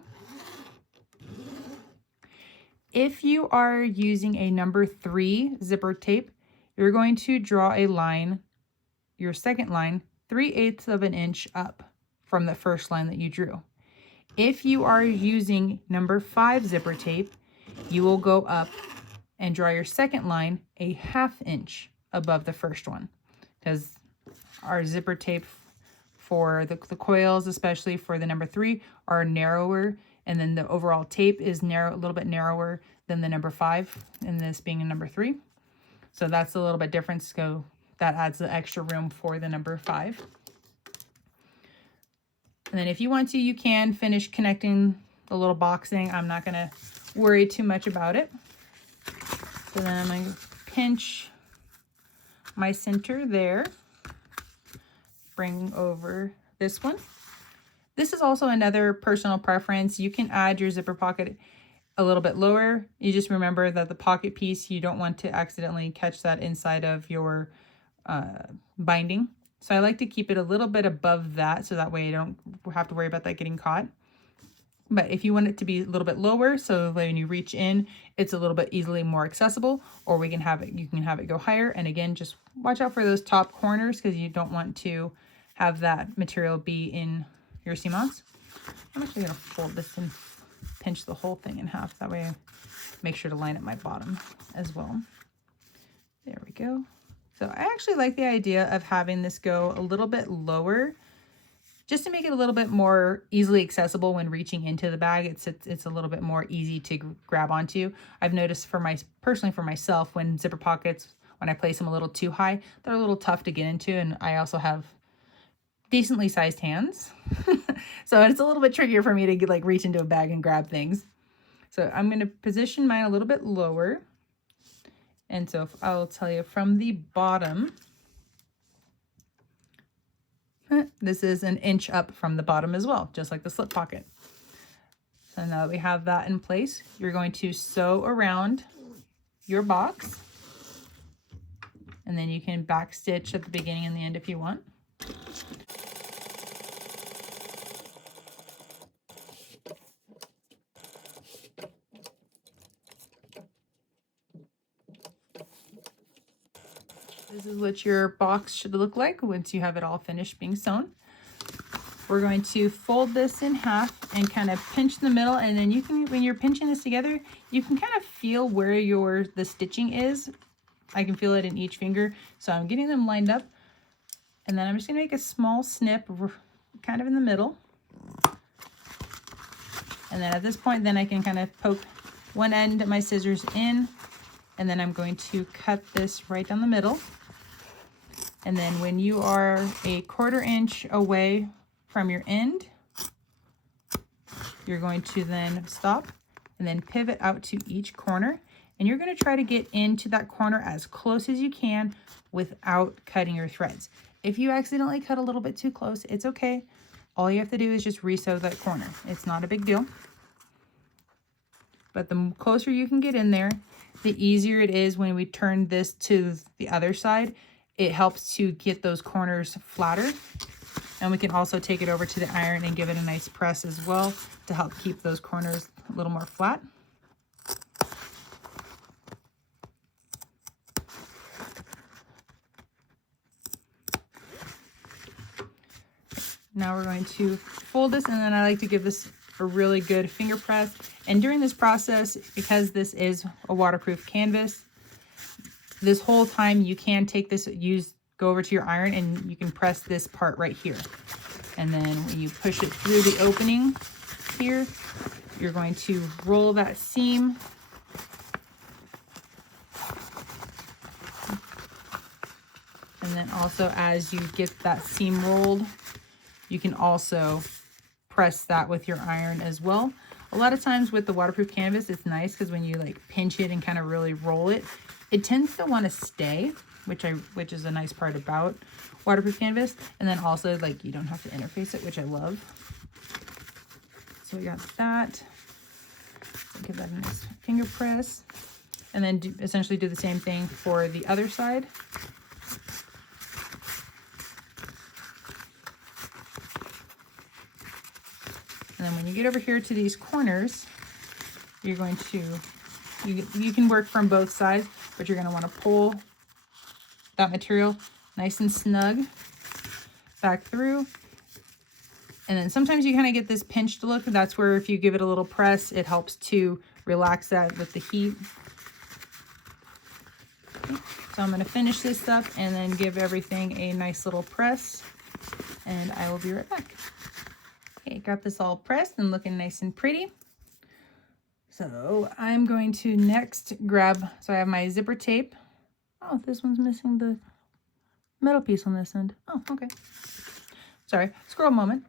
If you are using a number 3 zipper tape, you're going to draw a line, your second line, 3/8 of an inch up from the first line that you drew. If you are using number 5 zipper tape, you will go up and draw your second line a 1/2 inch above the first one, because our zipper tape for the coils, especially for the number 3, are narrower, and then the overall tape is narrow, a little bit narrower than the number 5, and this being a number 3. So that's a little bit different, so that adds the extra room for the number 5. And then if you want to, you can finish connecting the little box thing. I'm not going to worry too much about it. So then I'm going to pinch my center there. Bring over this one. This is also another personal preference. You can add your zipper pocket a little bit lower. You just remember that the pocket piece, you don't want to accidentally catch that inside of your binding. So I like to keep it a little bit above that, so that way you don't have to worry about that getting caught. But if you want it to be a little bit lower, so when you reach in, it's a little bit easily more accessible, or we can have it, you can have it go higher. And again, just watch out for those top corners, because you don't want to have that material be in your seam-ons. I'm actually going to fold this and pinch the whole thing in half. That way I make sure to line up my bottom as well. There we go. So I actually like the idea of having this go a little bit lower, just to make it a little bit more easily accessible when reaching into the bag. It's a little bit more easy to grab onto. I've noticed personally for myself, when zipper pockets, when I place them a little too high, they're a little tough to get into, and I also have decently sized hands. So it's a little bit trickier for me to like reach into a bag and grab things. So I'm going to position mine a little bit lower. And so I'll tell you from the bottom, this is 1 inch up from the bottom as well, just like the slip pocket. So now that we have that in place, you're going to sew around your box, and then you can back stitch at the beginning and the end if you want. This is what your box should look like once you have it all finished being sewn. We're going to fold this in half and kind of pinch the middle, and then you can, when you're pinching this together, you can kind of feel where the stitching is. I can feel it in each finger, so I'm getting them lined up, and then I'm just going to make a small snip kind of in the middle. And then at this point, then I can kind of poke one end of my scissors in, and then I'm going to cut this right down the middle. And then when you are a 1/4 inch away from your end, you're going to then stop and then pivot out to each corner. And you're going to try to get into that corner as close as you can without cutting your threads. If you accidentally cut a little bit too close, it's okay. All you have to do is just resew that corner. It's not a big deal. But the closer you can get in there, the easier it is when we turn this to the other side. It helps to get those corners flatter. And we can also take it over to the iron and give it a nice press as well to help keep those corners a little more flat. Now we're going to fold this, and then I like to give this a really good finger press. And during this process, because this is a waterproof canvas, this whole time you can take this, go over to your iron and you can press this part right here. And then when you push it through the opening here, you're going to roll that seam. And then also as you get that seam rolled, you can also press that with your iron as well. A lot of times with the waterproof canvas, it's nice because when you like pinch it and kind of really roll it, it tends to want to stay, which is a nice part about waterproof canvas. And then also like you don't have to interface it, which I love. So we got that. So give that a nice finger press. And then essentially do the same thing for the other side. And then when you get over here to these corners, you're going to, you can work from both sides, but you're going to want to pull that material nice and snug back through. And then sometimes you kind of get this pinched look. That's where if you give it a little press, it helps to relax that with the heat. Okay. So I'm going to finish this up and then give everything a nice little press, and I will be right back. Okay, got this all pressed and looking nice and pretty. So I'm going to next grab, so I have my zipper tape. Oh, this one's missing the metal piece on this end. Oh, okay. Sorry, scroll moment.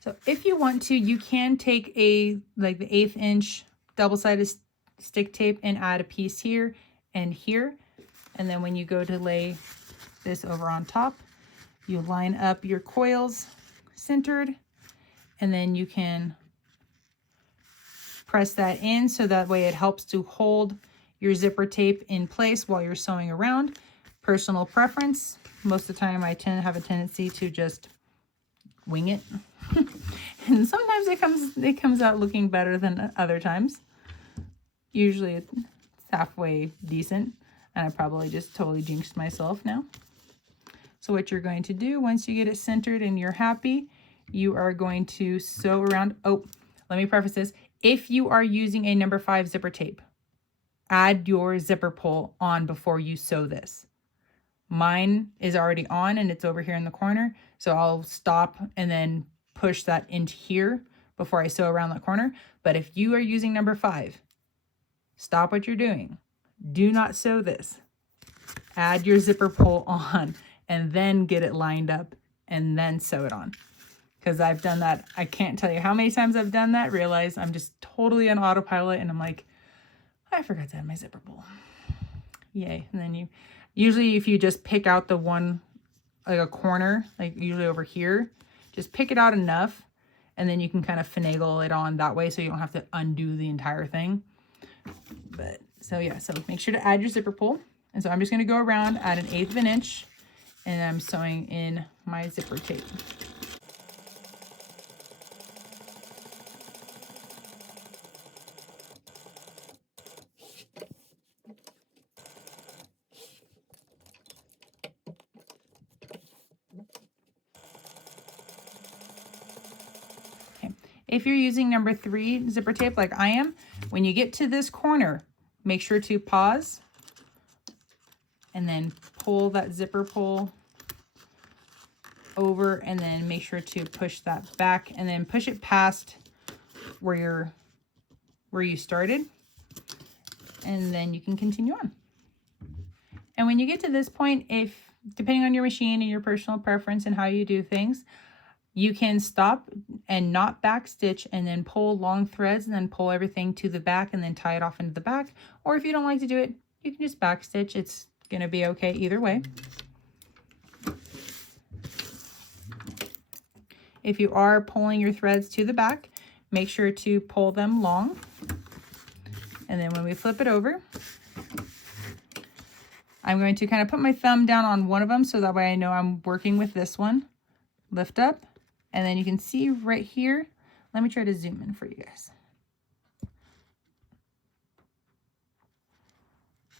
So if you want to, you can take the 1/8 inch double-sided stick tape and add a piece here and here. And then when you go to lay this over on top, you line up your coils centered. And then you can press that in so that way it helps to hold your zipper tape in place while you're sewing around. Personal preference. Most of the time I tend to have a tendency to just wing it. And sometimes it comes out looking better than other times. Usually it's halfway decent, and I probably just totally jinxed myself now. So what you're going to do once you get it centered and you're happy, you are going to sew around. Oh, let me preface this. If you are using a number 5 zipper tape, add your zipper pull on before you sew this. Mine is already on and it's over here in the corner. So I'll stop and then push that into here before I sew around that corner. But if you are using number 5, stop what you're doing. Do not sew this. Add your zipper pull on and then get it lined up and then sew it on. Because I've done that. I can't tell you how many times I've done that. Realize I'm just totally on autopilot and I'm like, I forgot to have my zipper pull. Yay. And then usually if you just pick out the one, like a corner, like usually over here, just pick it out enough and then you can kind of finagle it on that way so you don't have to undo the entire thing. But so yeah, so make sure to add your zipper pull. And so I'm just going to go around at 1/8 of an inch and I'm sewing in my zipper tape. If you're using number 3 zipper tape like I am, when you get to this corner, make sure to pause and then pull that zipper pull over and then make sure to push that back and then push it past where you started, and then you can continue on. And when you get to this point, if depending on your machine and your personal preference and how you do things, you can stop and not back stitch and then pull long threads and then pull everything to the back and then tie it off into the back. Or if you don't like to do it, you can just back stitch. It's going to be okay either way. If you are pulling your threads to the back, make sure to pull them long. And then when we flip it over, I'm going to kind of put my thumb down on one of them so that way I know I'm working with this one. Lift up. And then you can see right here, let me try to zoom in for you guys.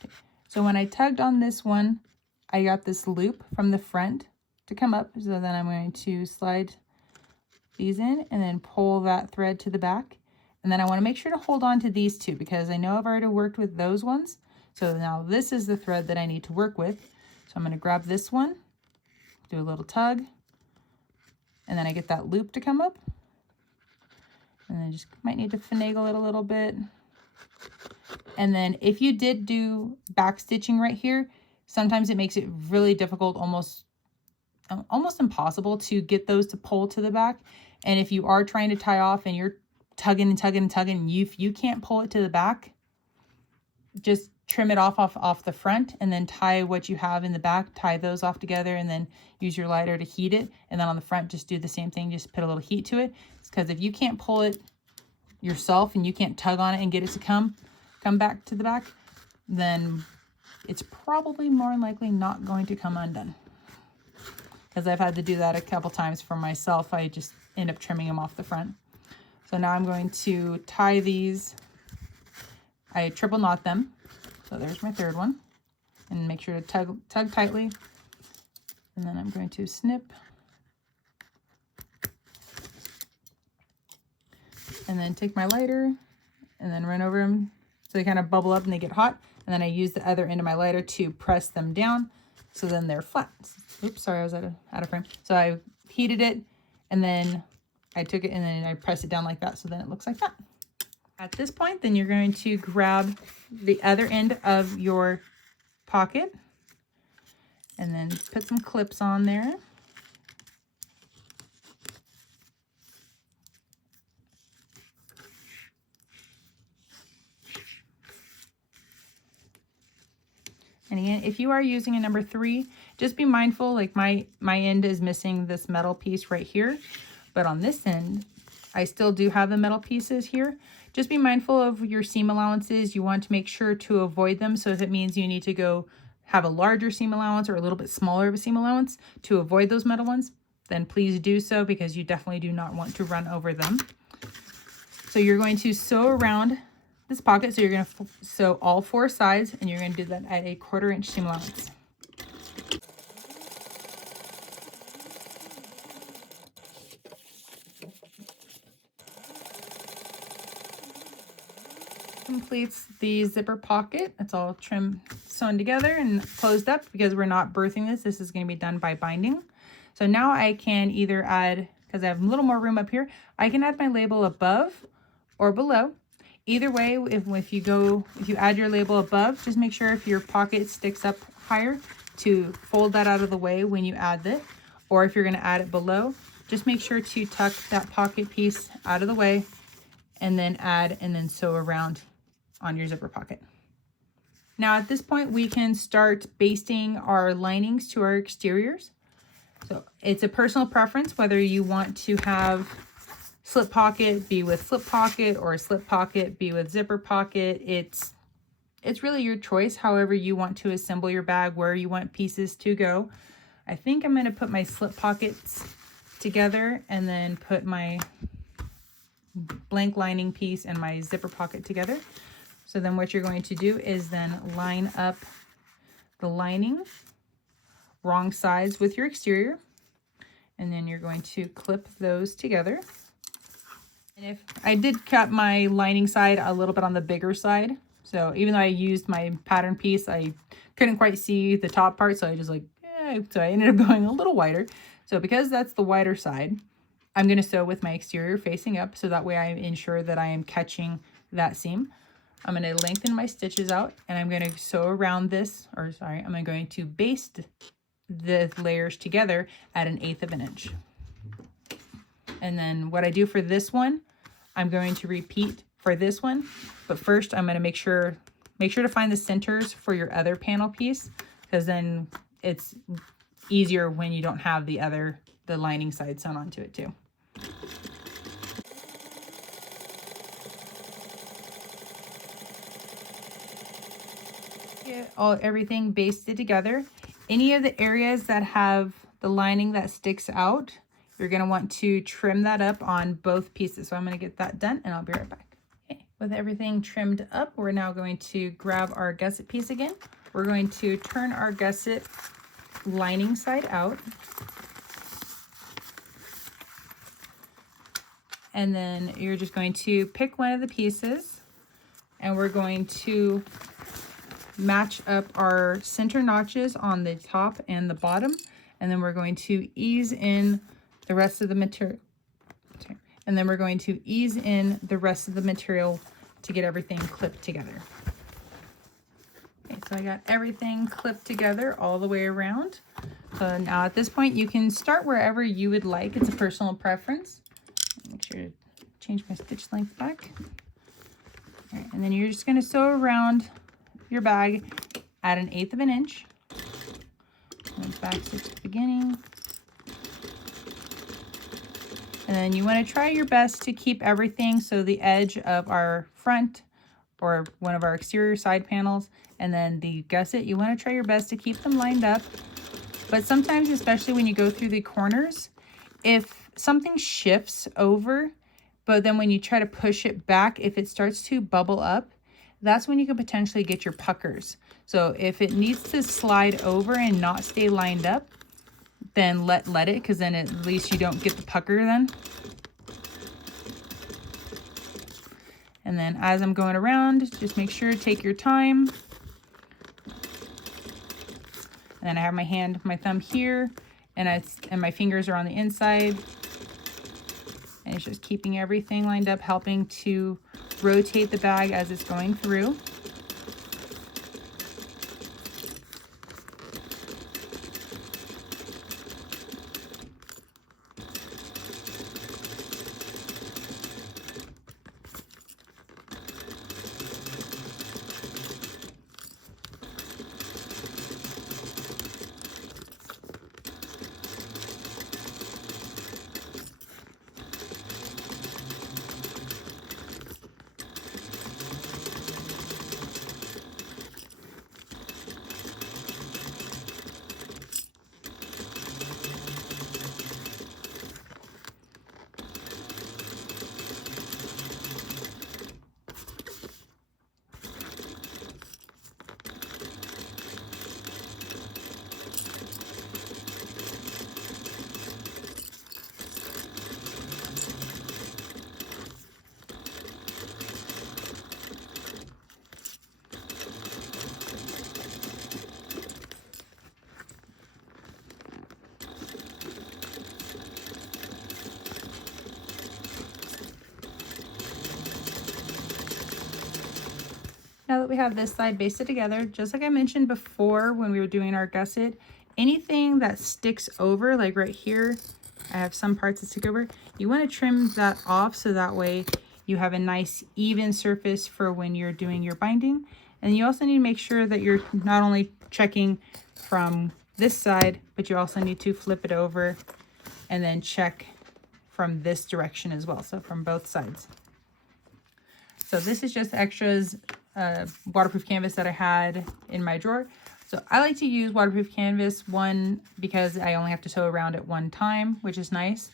Okay. So when I tugged on this one, I got this loop from the front to come up. So then I'm going to slide these in and then pull that thread to the back. And then I want to make sure to hold on to these two because I know I've already worked with those ones. So now this is the thread that I need to work with. So I'm going to grab this one, do a little tug, and then I get that loop to come up. And then just might need to finagle it a little bit. And then if you did do back stitching right here, sometimes it makes it really difficult, almost impossible to get those to pull to the back. And if you are trying to tie off and you're tugging and tugging and tugging, if you can't pull it to the back, just trim it off the front and then tie what you have in the back, tie those off together, and then use your lighter to heat it. And then on the front, just do the same thing, just put a little heat to it. It's because if you can't pull it yourself and you can't tug on it and get it to come back to the back, then it's probably more than likely not going to come undone. Because I've had to do that a couple times for myself. I just end up trimming them off the front. So now I'm going to tie these. I triple knot them. So there's my third one. And make sure to tug tightly. And then I'm going to snip. And then take my lighter and then run over them so they kind of bubble up and they get hot. And then I use the other end of my lighter to press them down so then they're flat. Oops, sorry, I was out of frame. So I heated it and then I took it and then I pressed it down like that so then it looks like that. At this point, then you're going to grab the other end of your pocket and then put some clips on there. And again, if you are using a number 3, just be mindful, like my end is missing this metal piece right here, but on this end, I still do have the metal pieces here. Just be mindful of your seam allowances. You want to make sure to avoid them. So if it means you need to go have a larger seam allowance or a little bit smaller of a seam allowance to avoid those metal ones, then please do so because you definitely do not want to run over them. So you're going to sew around this pocket. So you're going to sew all 4 sides and you're going to do that at a 1/4 inch seam allowance. Completes the zipper pocket. It's all sewn together and closed up because we're not birthing this. This is going to be done by binding. So now I can either add, because I have a little more room up here, I can add my label above or below. Either way, if you add your label above, just make sure if your pocket sticks up higher to fold that out of the way when you add it. Or if you're going to add it below, just make sure to tuck that pocket piece out of the way and then add and then sew around on your zipper pocket. Now at this point we can start basting our linings to our exteriors. So it's a personal preference whether you want to have slip pocket be with slip pocket or slip pocket be with zipper pocket. It's really your choice, however you want to assemble your bag, where you want pieces to go. I think I'm going to put my slip pockets together and then put my blank lining piece and my zipper pocket together. So then what you're going to do is then line up the lining wrong sides with your exterior, and then you're going to clip those together. And if I did cut my lining side a little bit on the bigger side, so even though I used my pattern piece, I couldn't quite see the top part, so I just so I ended up going a little wider. So because that's the wider side, I'm going to sew with my exterior facing up, so that way I ensure that I am catching that seam. I'm going to lengthen my stitches out and I'm going to sew around this, I'm going to baste the layers together at 1/8 of an inch. And then what I do for this one, I'm going to repeat for this one, but first I'm going to make sure to find the centers for your other panel piece, because then it's easier when you don't have the lining side sewn onto it too. Get everything basted together. Any of the areas that have the lining that sticks out, you're going to want to trim that up on both pieces. So I'm going to get that done and I'll be right back. Okay, with everything trimmed up, we're now going to grab our gusset piece again. We're going to turn our gusset lining side out. And then you're just going to pick one of the pieces and we're going to match up our center notches on the top and the bottom, and then we're going to ease in the rest of the material. And then we're going to ease in the rest of the material to get everything clipped together. Okay, so I got everything clipped together all the way around. So now at this point, you can start wherever you would like. It's a personal preference. Make sure to change my stitch length back. All right, and then you're just going to sew around your bag at 1/8 of an inch. And back stitch at the beginning. And then you want to try your best to keep everything so the edge of our front or one of our exterior side panels and then the gusset, you want to try your best to keep them lined up. But sometimes, especially when you go through the corners, if something shifts over, but then when you try to push it back, if it starts to bubble up, that's when you can potentially get your puckers. So if it needs to slide over and not stay lined up, then let it, because then at least you don't get the pucker then. And then as I'm going around, just make sure to take your time. And then I have my thumb here, and my fingers are on the inside. And it's just keeping everything lined up, helping to rotate the bag as it's going through. Now that we have this side basted together, just like I mentioned before when we were doing our gusset, anything that sticks over, like right here, I have some parts that stick over, you want to trim that off so that way you have a nice even surface for when you're doing your binding. And you also need to make sure that you're not only checking from this side, but you also need to flip it over and then check from this direction as well, so from both sides. So this is just extras waterproof canvas that I had in my drawer. So I like to use waterproof canvas, one, because I only have to sew around it one time, which is nice.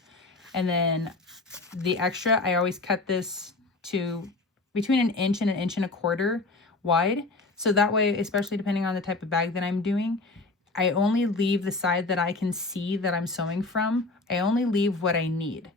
And then the extra, I always cut this to between 1 inch and 1.25 inches wide. So that way, especially depending on the type of bag that I'm doing, I only leave the side that I can see that I'm sewing from. I only leave what I need.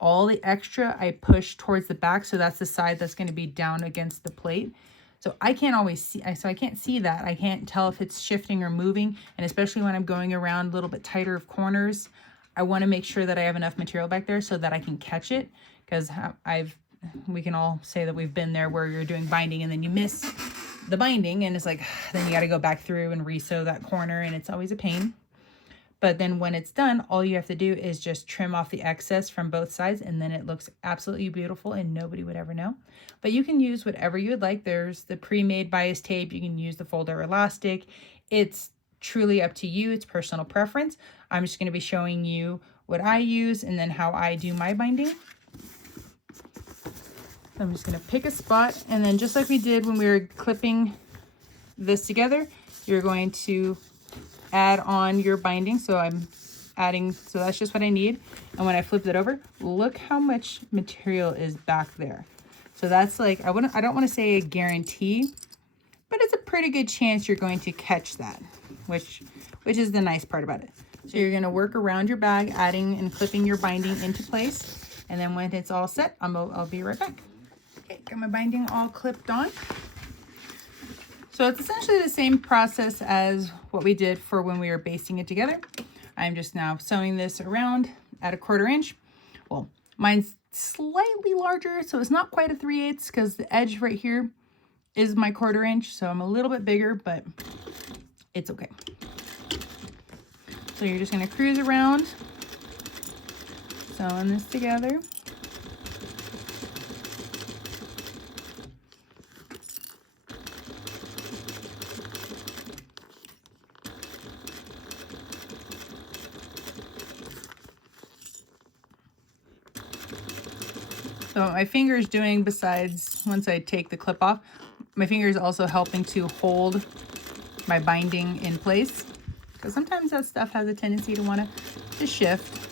All the extra I push towards the back, so that's the side that's going to be down against the plate. So I can't always see, so I can't see that. I can't tell if it's shifting or moving. And especially when I'm going around a little bit tighter of corners, I want to make sure that I have enough material back there so that I can catch it. Because we can all say that we've been there where you're doing binding and then you miss the binding and it's like, then you got to go back through and re-sew that corner and it's always a pain. But then when it's done, all you have to do is just trim off the excess from both sides and then it looks absolutely beautiful and nobody would ever know. But you can use whatever you would like. There's the pre-made bias tape. You can use the folder elastic. It's truly up to you. It's personal preference. I'm just going to be showing you what I use and then how I do my binding. So I'm just going to pick a spot and then just like we did when we were clipping this together, you're going to add on your binding. So I'm adding, so that's just what I need. And when I flipped it over, look how much material is back there. So that's like, I don't want to say a guarantee, but it's a pretty good chance you're going to catch that, which is the nice part about it. So you're going to work around your bag, adding and clipping your binding into place. And then when it's all set, I'll be right back. Okay, got my binding all clipped on. So So it's essentially the same process as what we did for when we were basting it together. I'm just now sewing this around at 1/4 inch. Well, mine's slightly larger, so it's not quite a 3/8 because the edge right here is my 1/4 inch. So I'm a little bit bigger, but it's okay. So you're just gonna cruise around, sewing this together. So what my finger is doing, besides once I take the clip off, my finger is also helping to hold my binding in place, because sometimes that stuff has a tendency to want to shift.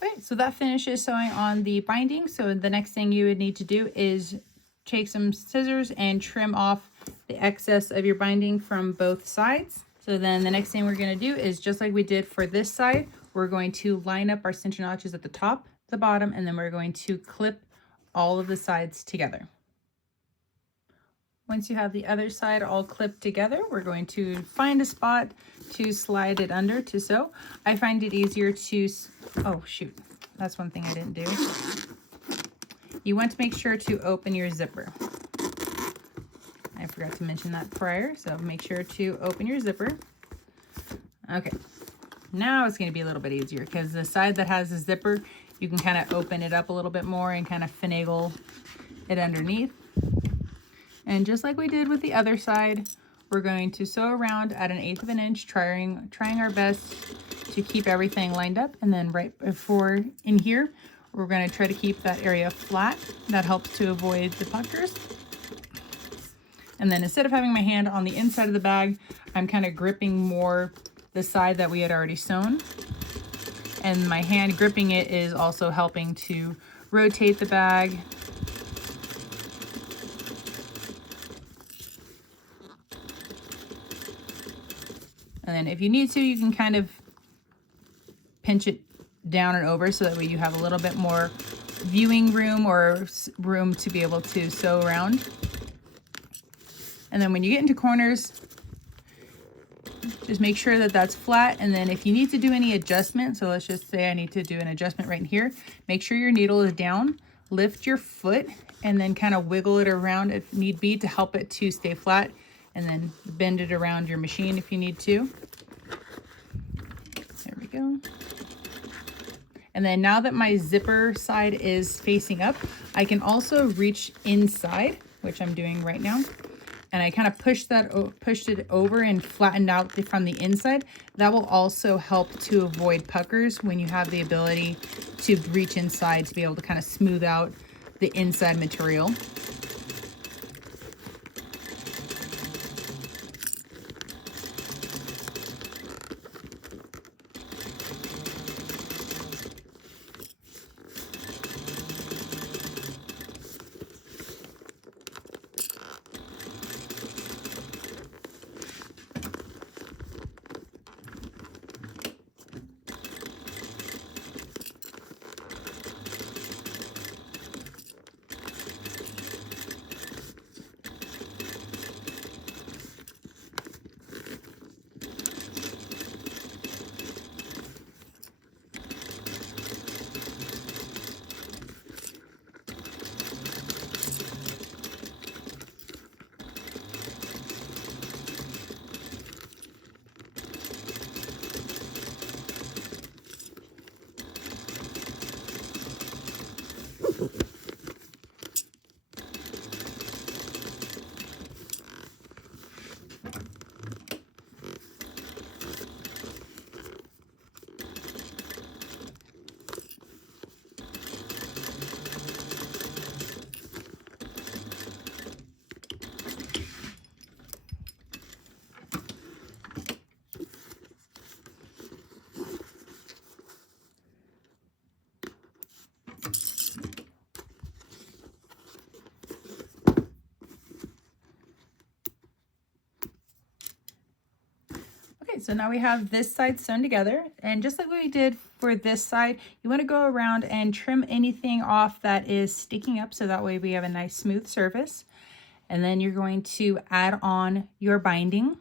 Okay, so that finishes sewing on the binding. So the next thing you would need to do is take some scissors and trim off the excess of your binding from both sides. So then the next thing we're going to do is, just like we did for this side, we're going to line up our cinch notches at the top, the bottom, and then we're going to clip all of the sides together. Once you have the other side all clipped together, we're going to find a spot to slide it under to sew. I find it easier to, oh shoot, that's one thing I didn't do. You want to make sure to open your zipper. I forgot to mention that prior, so make sure to open your zipper. Okay, now it's going to be a little bit easier because the side that has the zipper, you can kind of open it up a little bit more and kind of finagle it underneath. And just like we did with the other side, we're going to sew around at 1/8 of an inch, trying our best to keep everything lined up. And then right before in here, we're going to try to keep that area flat. That helps to avoid the puckers. And then instead of having my hand on the inside of the bag, I'm kind of gripping more the side that we had already sewn. And my hand gripping it is also helping to rotate the bag. And then if you need to, you can kind of pinch it down and over so that way you have a little bit more viewing room or room to be able to sew around. And then when you get into corners, just make sure that that's flat. And then if you need to do any adjustment, so let's just say I need to do an adjustment right in here, make sure your needle is down, lift your foot, and then kind of wiggle it around if need be to help it to stay flat. And then bend it around your machine if you need to. There we go. And then now that my zipper side is facing up, I can also reach inside, which I'm doing right now. And I kind of pushed it over and flattened out from the inside. That will also help to avoid puckers when you have the ability to reach inside to be able to kind of smooth out the inside material. Okay, so now we have this side sewn together, and just like we did for this side, you want to go around and trim anything off that is sticking up so that way we have a nice smooth surface. And then you're going to add on your binding,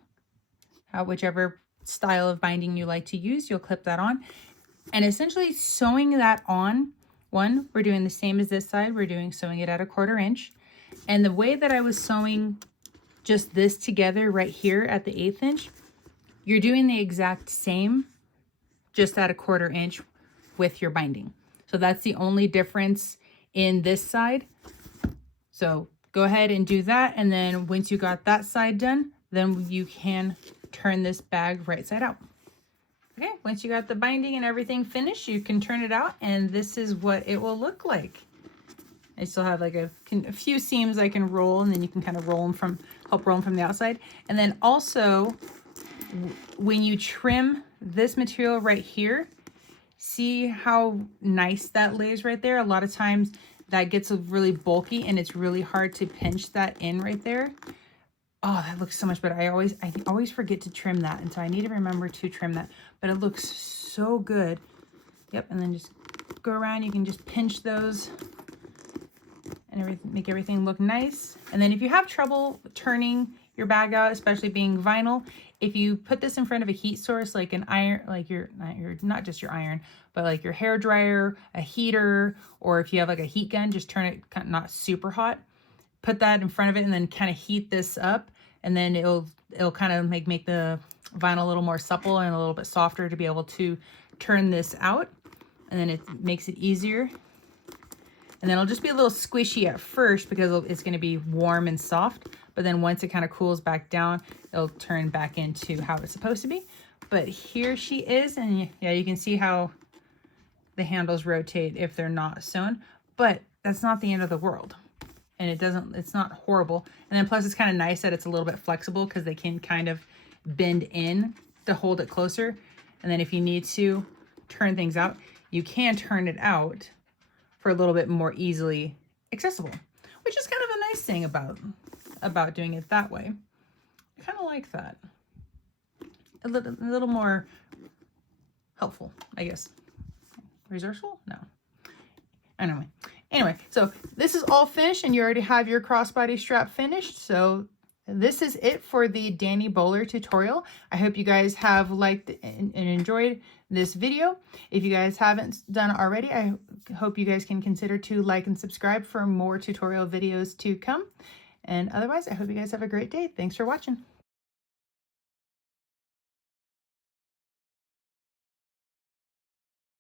whichever style of binding you like to use, you'll clip that on. And essentially sewing that on, we're doing the same as this side, sewing it at 1/4 inch. And the way that I was sewing just this together right here at the 1/8 inch, you're doing the exact same, just at 1/4 inch with your binding. So that's the only difference in this side. So go ahead and do that. And then once you got that side done, then you can turn this bag right side out. Okay, once you got the binding and everything finished, you can turn it out, and this is what it will look like. I still have like a few seams I can roll, and then you can kind of help roll them from the outside. And then also, when you trim this material right here, see how nice that lays right there? A lot of times that gets really bulky and it's really hard to pinch that in right there. Oh, that looks so much better. I always forget to trim that, and so I need to remember to trim that, but it looks so good. Yep, and then just go around, you can just pinch those and make everything look nice. And then if you have trouble turning your bag out, especially being vinyl, if you put this in front of a heat source, like an iron, like not just your iron, but like your hair dryer, a heater, or if you have like a heat gun, just turn it not super hot. Put that in front of it and then kind of heat this up, and then it'll kind of make the vinyl a little more supple and a little bit softer to be able to turn this out, and then it makes it easier. And then it'll just be a little squishy at first because it's going to be warm and soft, but then once it kind of cools back down, it'll turn back into how it's supposed to be. But here she is, and yeah, you can see how the handles rotate if they're not sewn, but that's not the end of the world. And it's not horrible. And then plus it's kind of nice that it's a little bit flexible because they can kind of bend in to hold it closer. And then if you need to turn things out, you can turn it out for a little bit more easily accessible, which is kind of a nice thing about doing it that way. I kind of like that. A little more helpful, I guess. Resourceful? No. Anyway, so this is all finished, and you already have your crossbody strap finished. So this is it for the Dani Bowler tutorial. I hope you guys have liked and enjoyed this video. If you guys haven't done it already, I hope you guys can consider to like and subscribe for more tutorial videos to come. And otherwise, I hope you guys have a great day. Thanks for watching.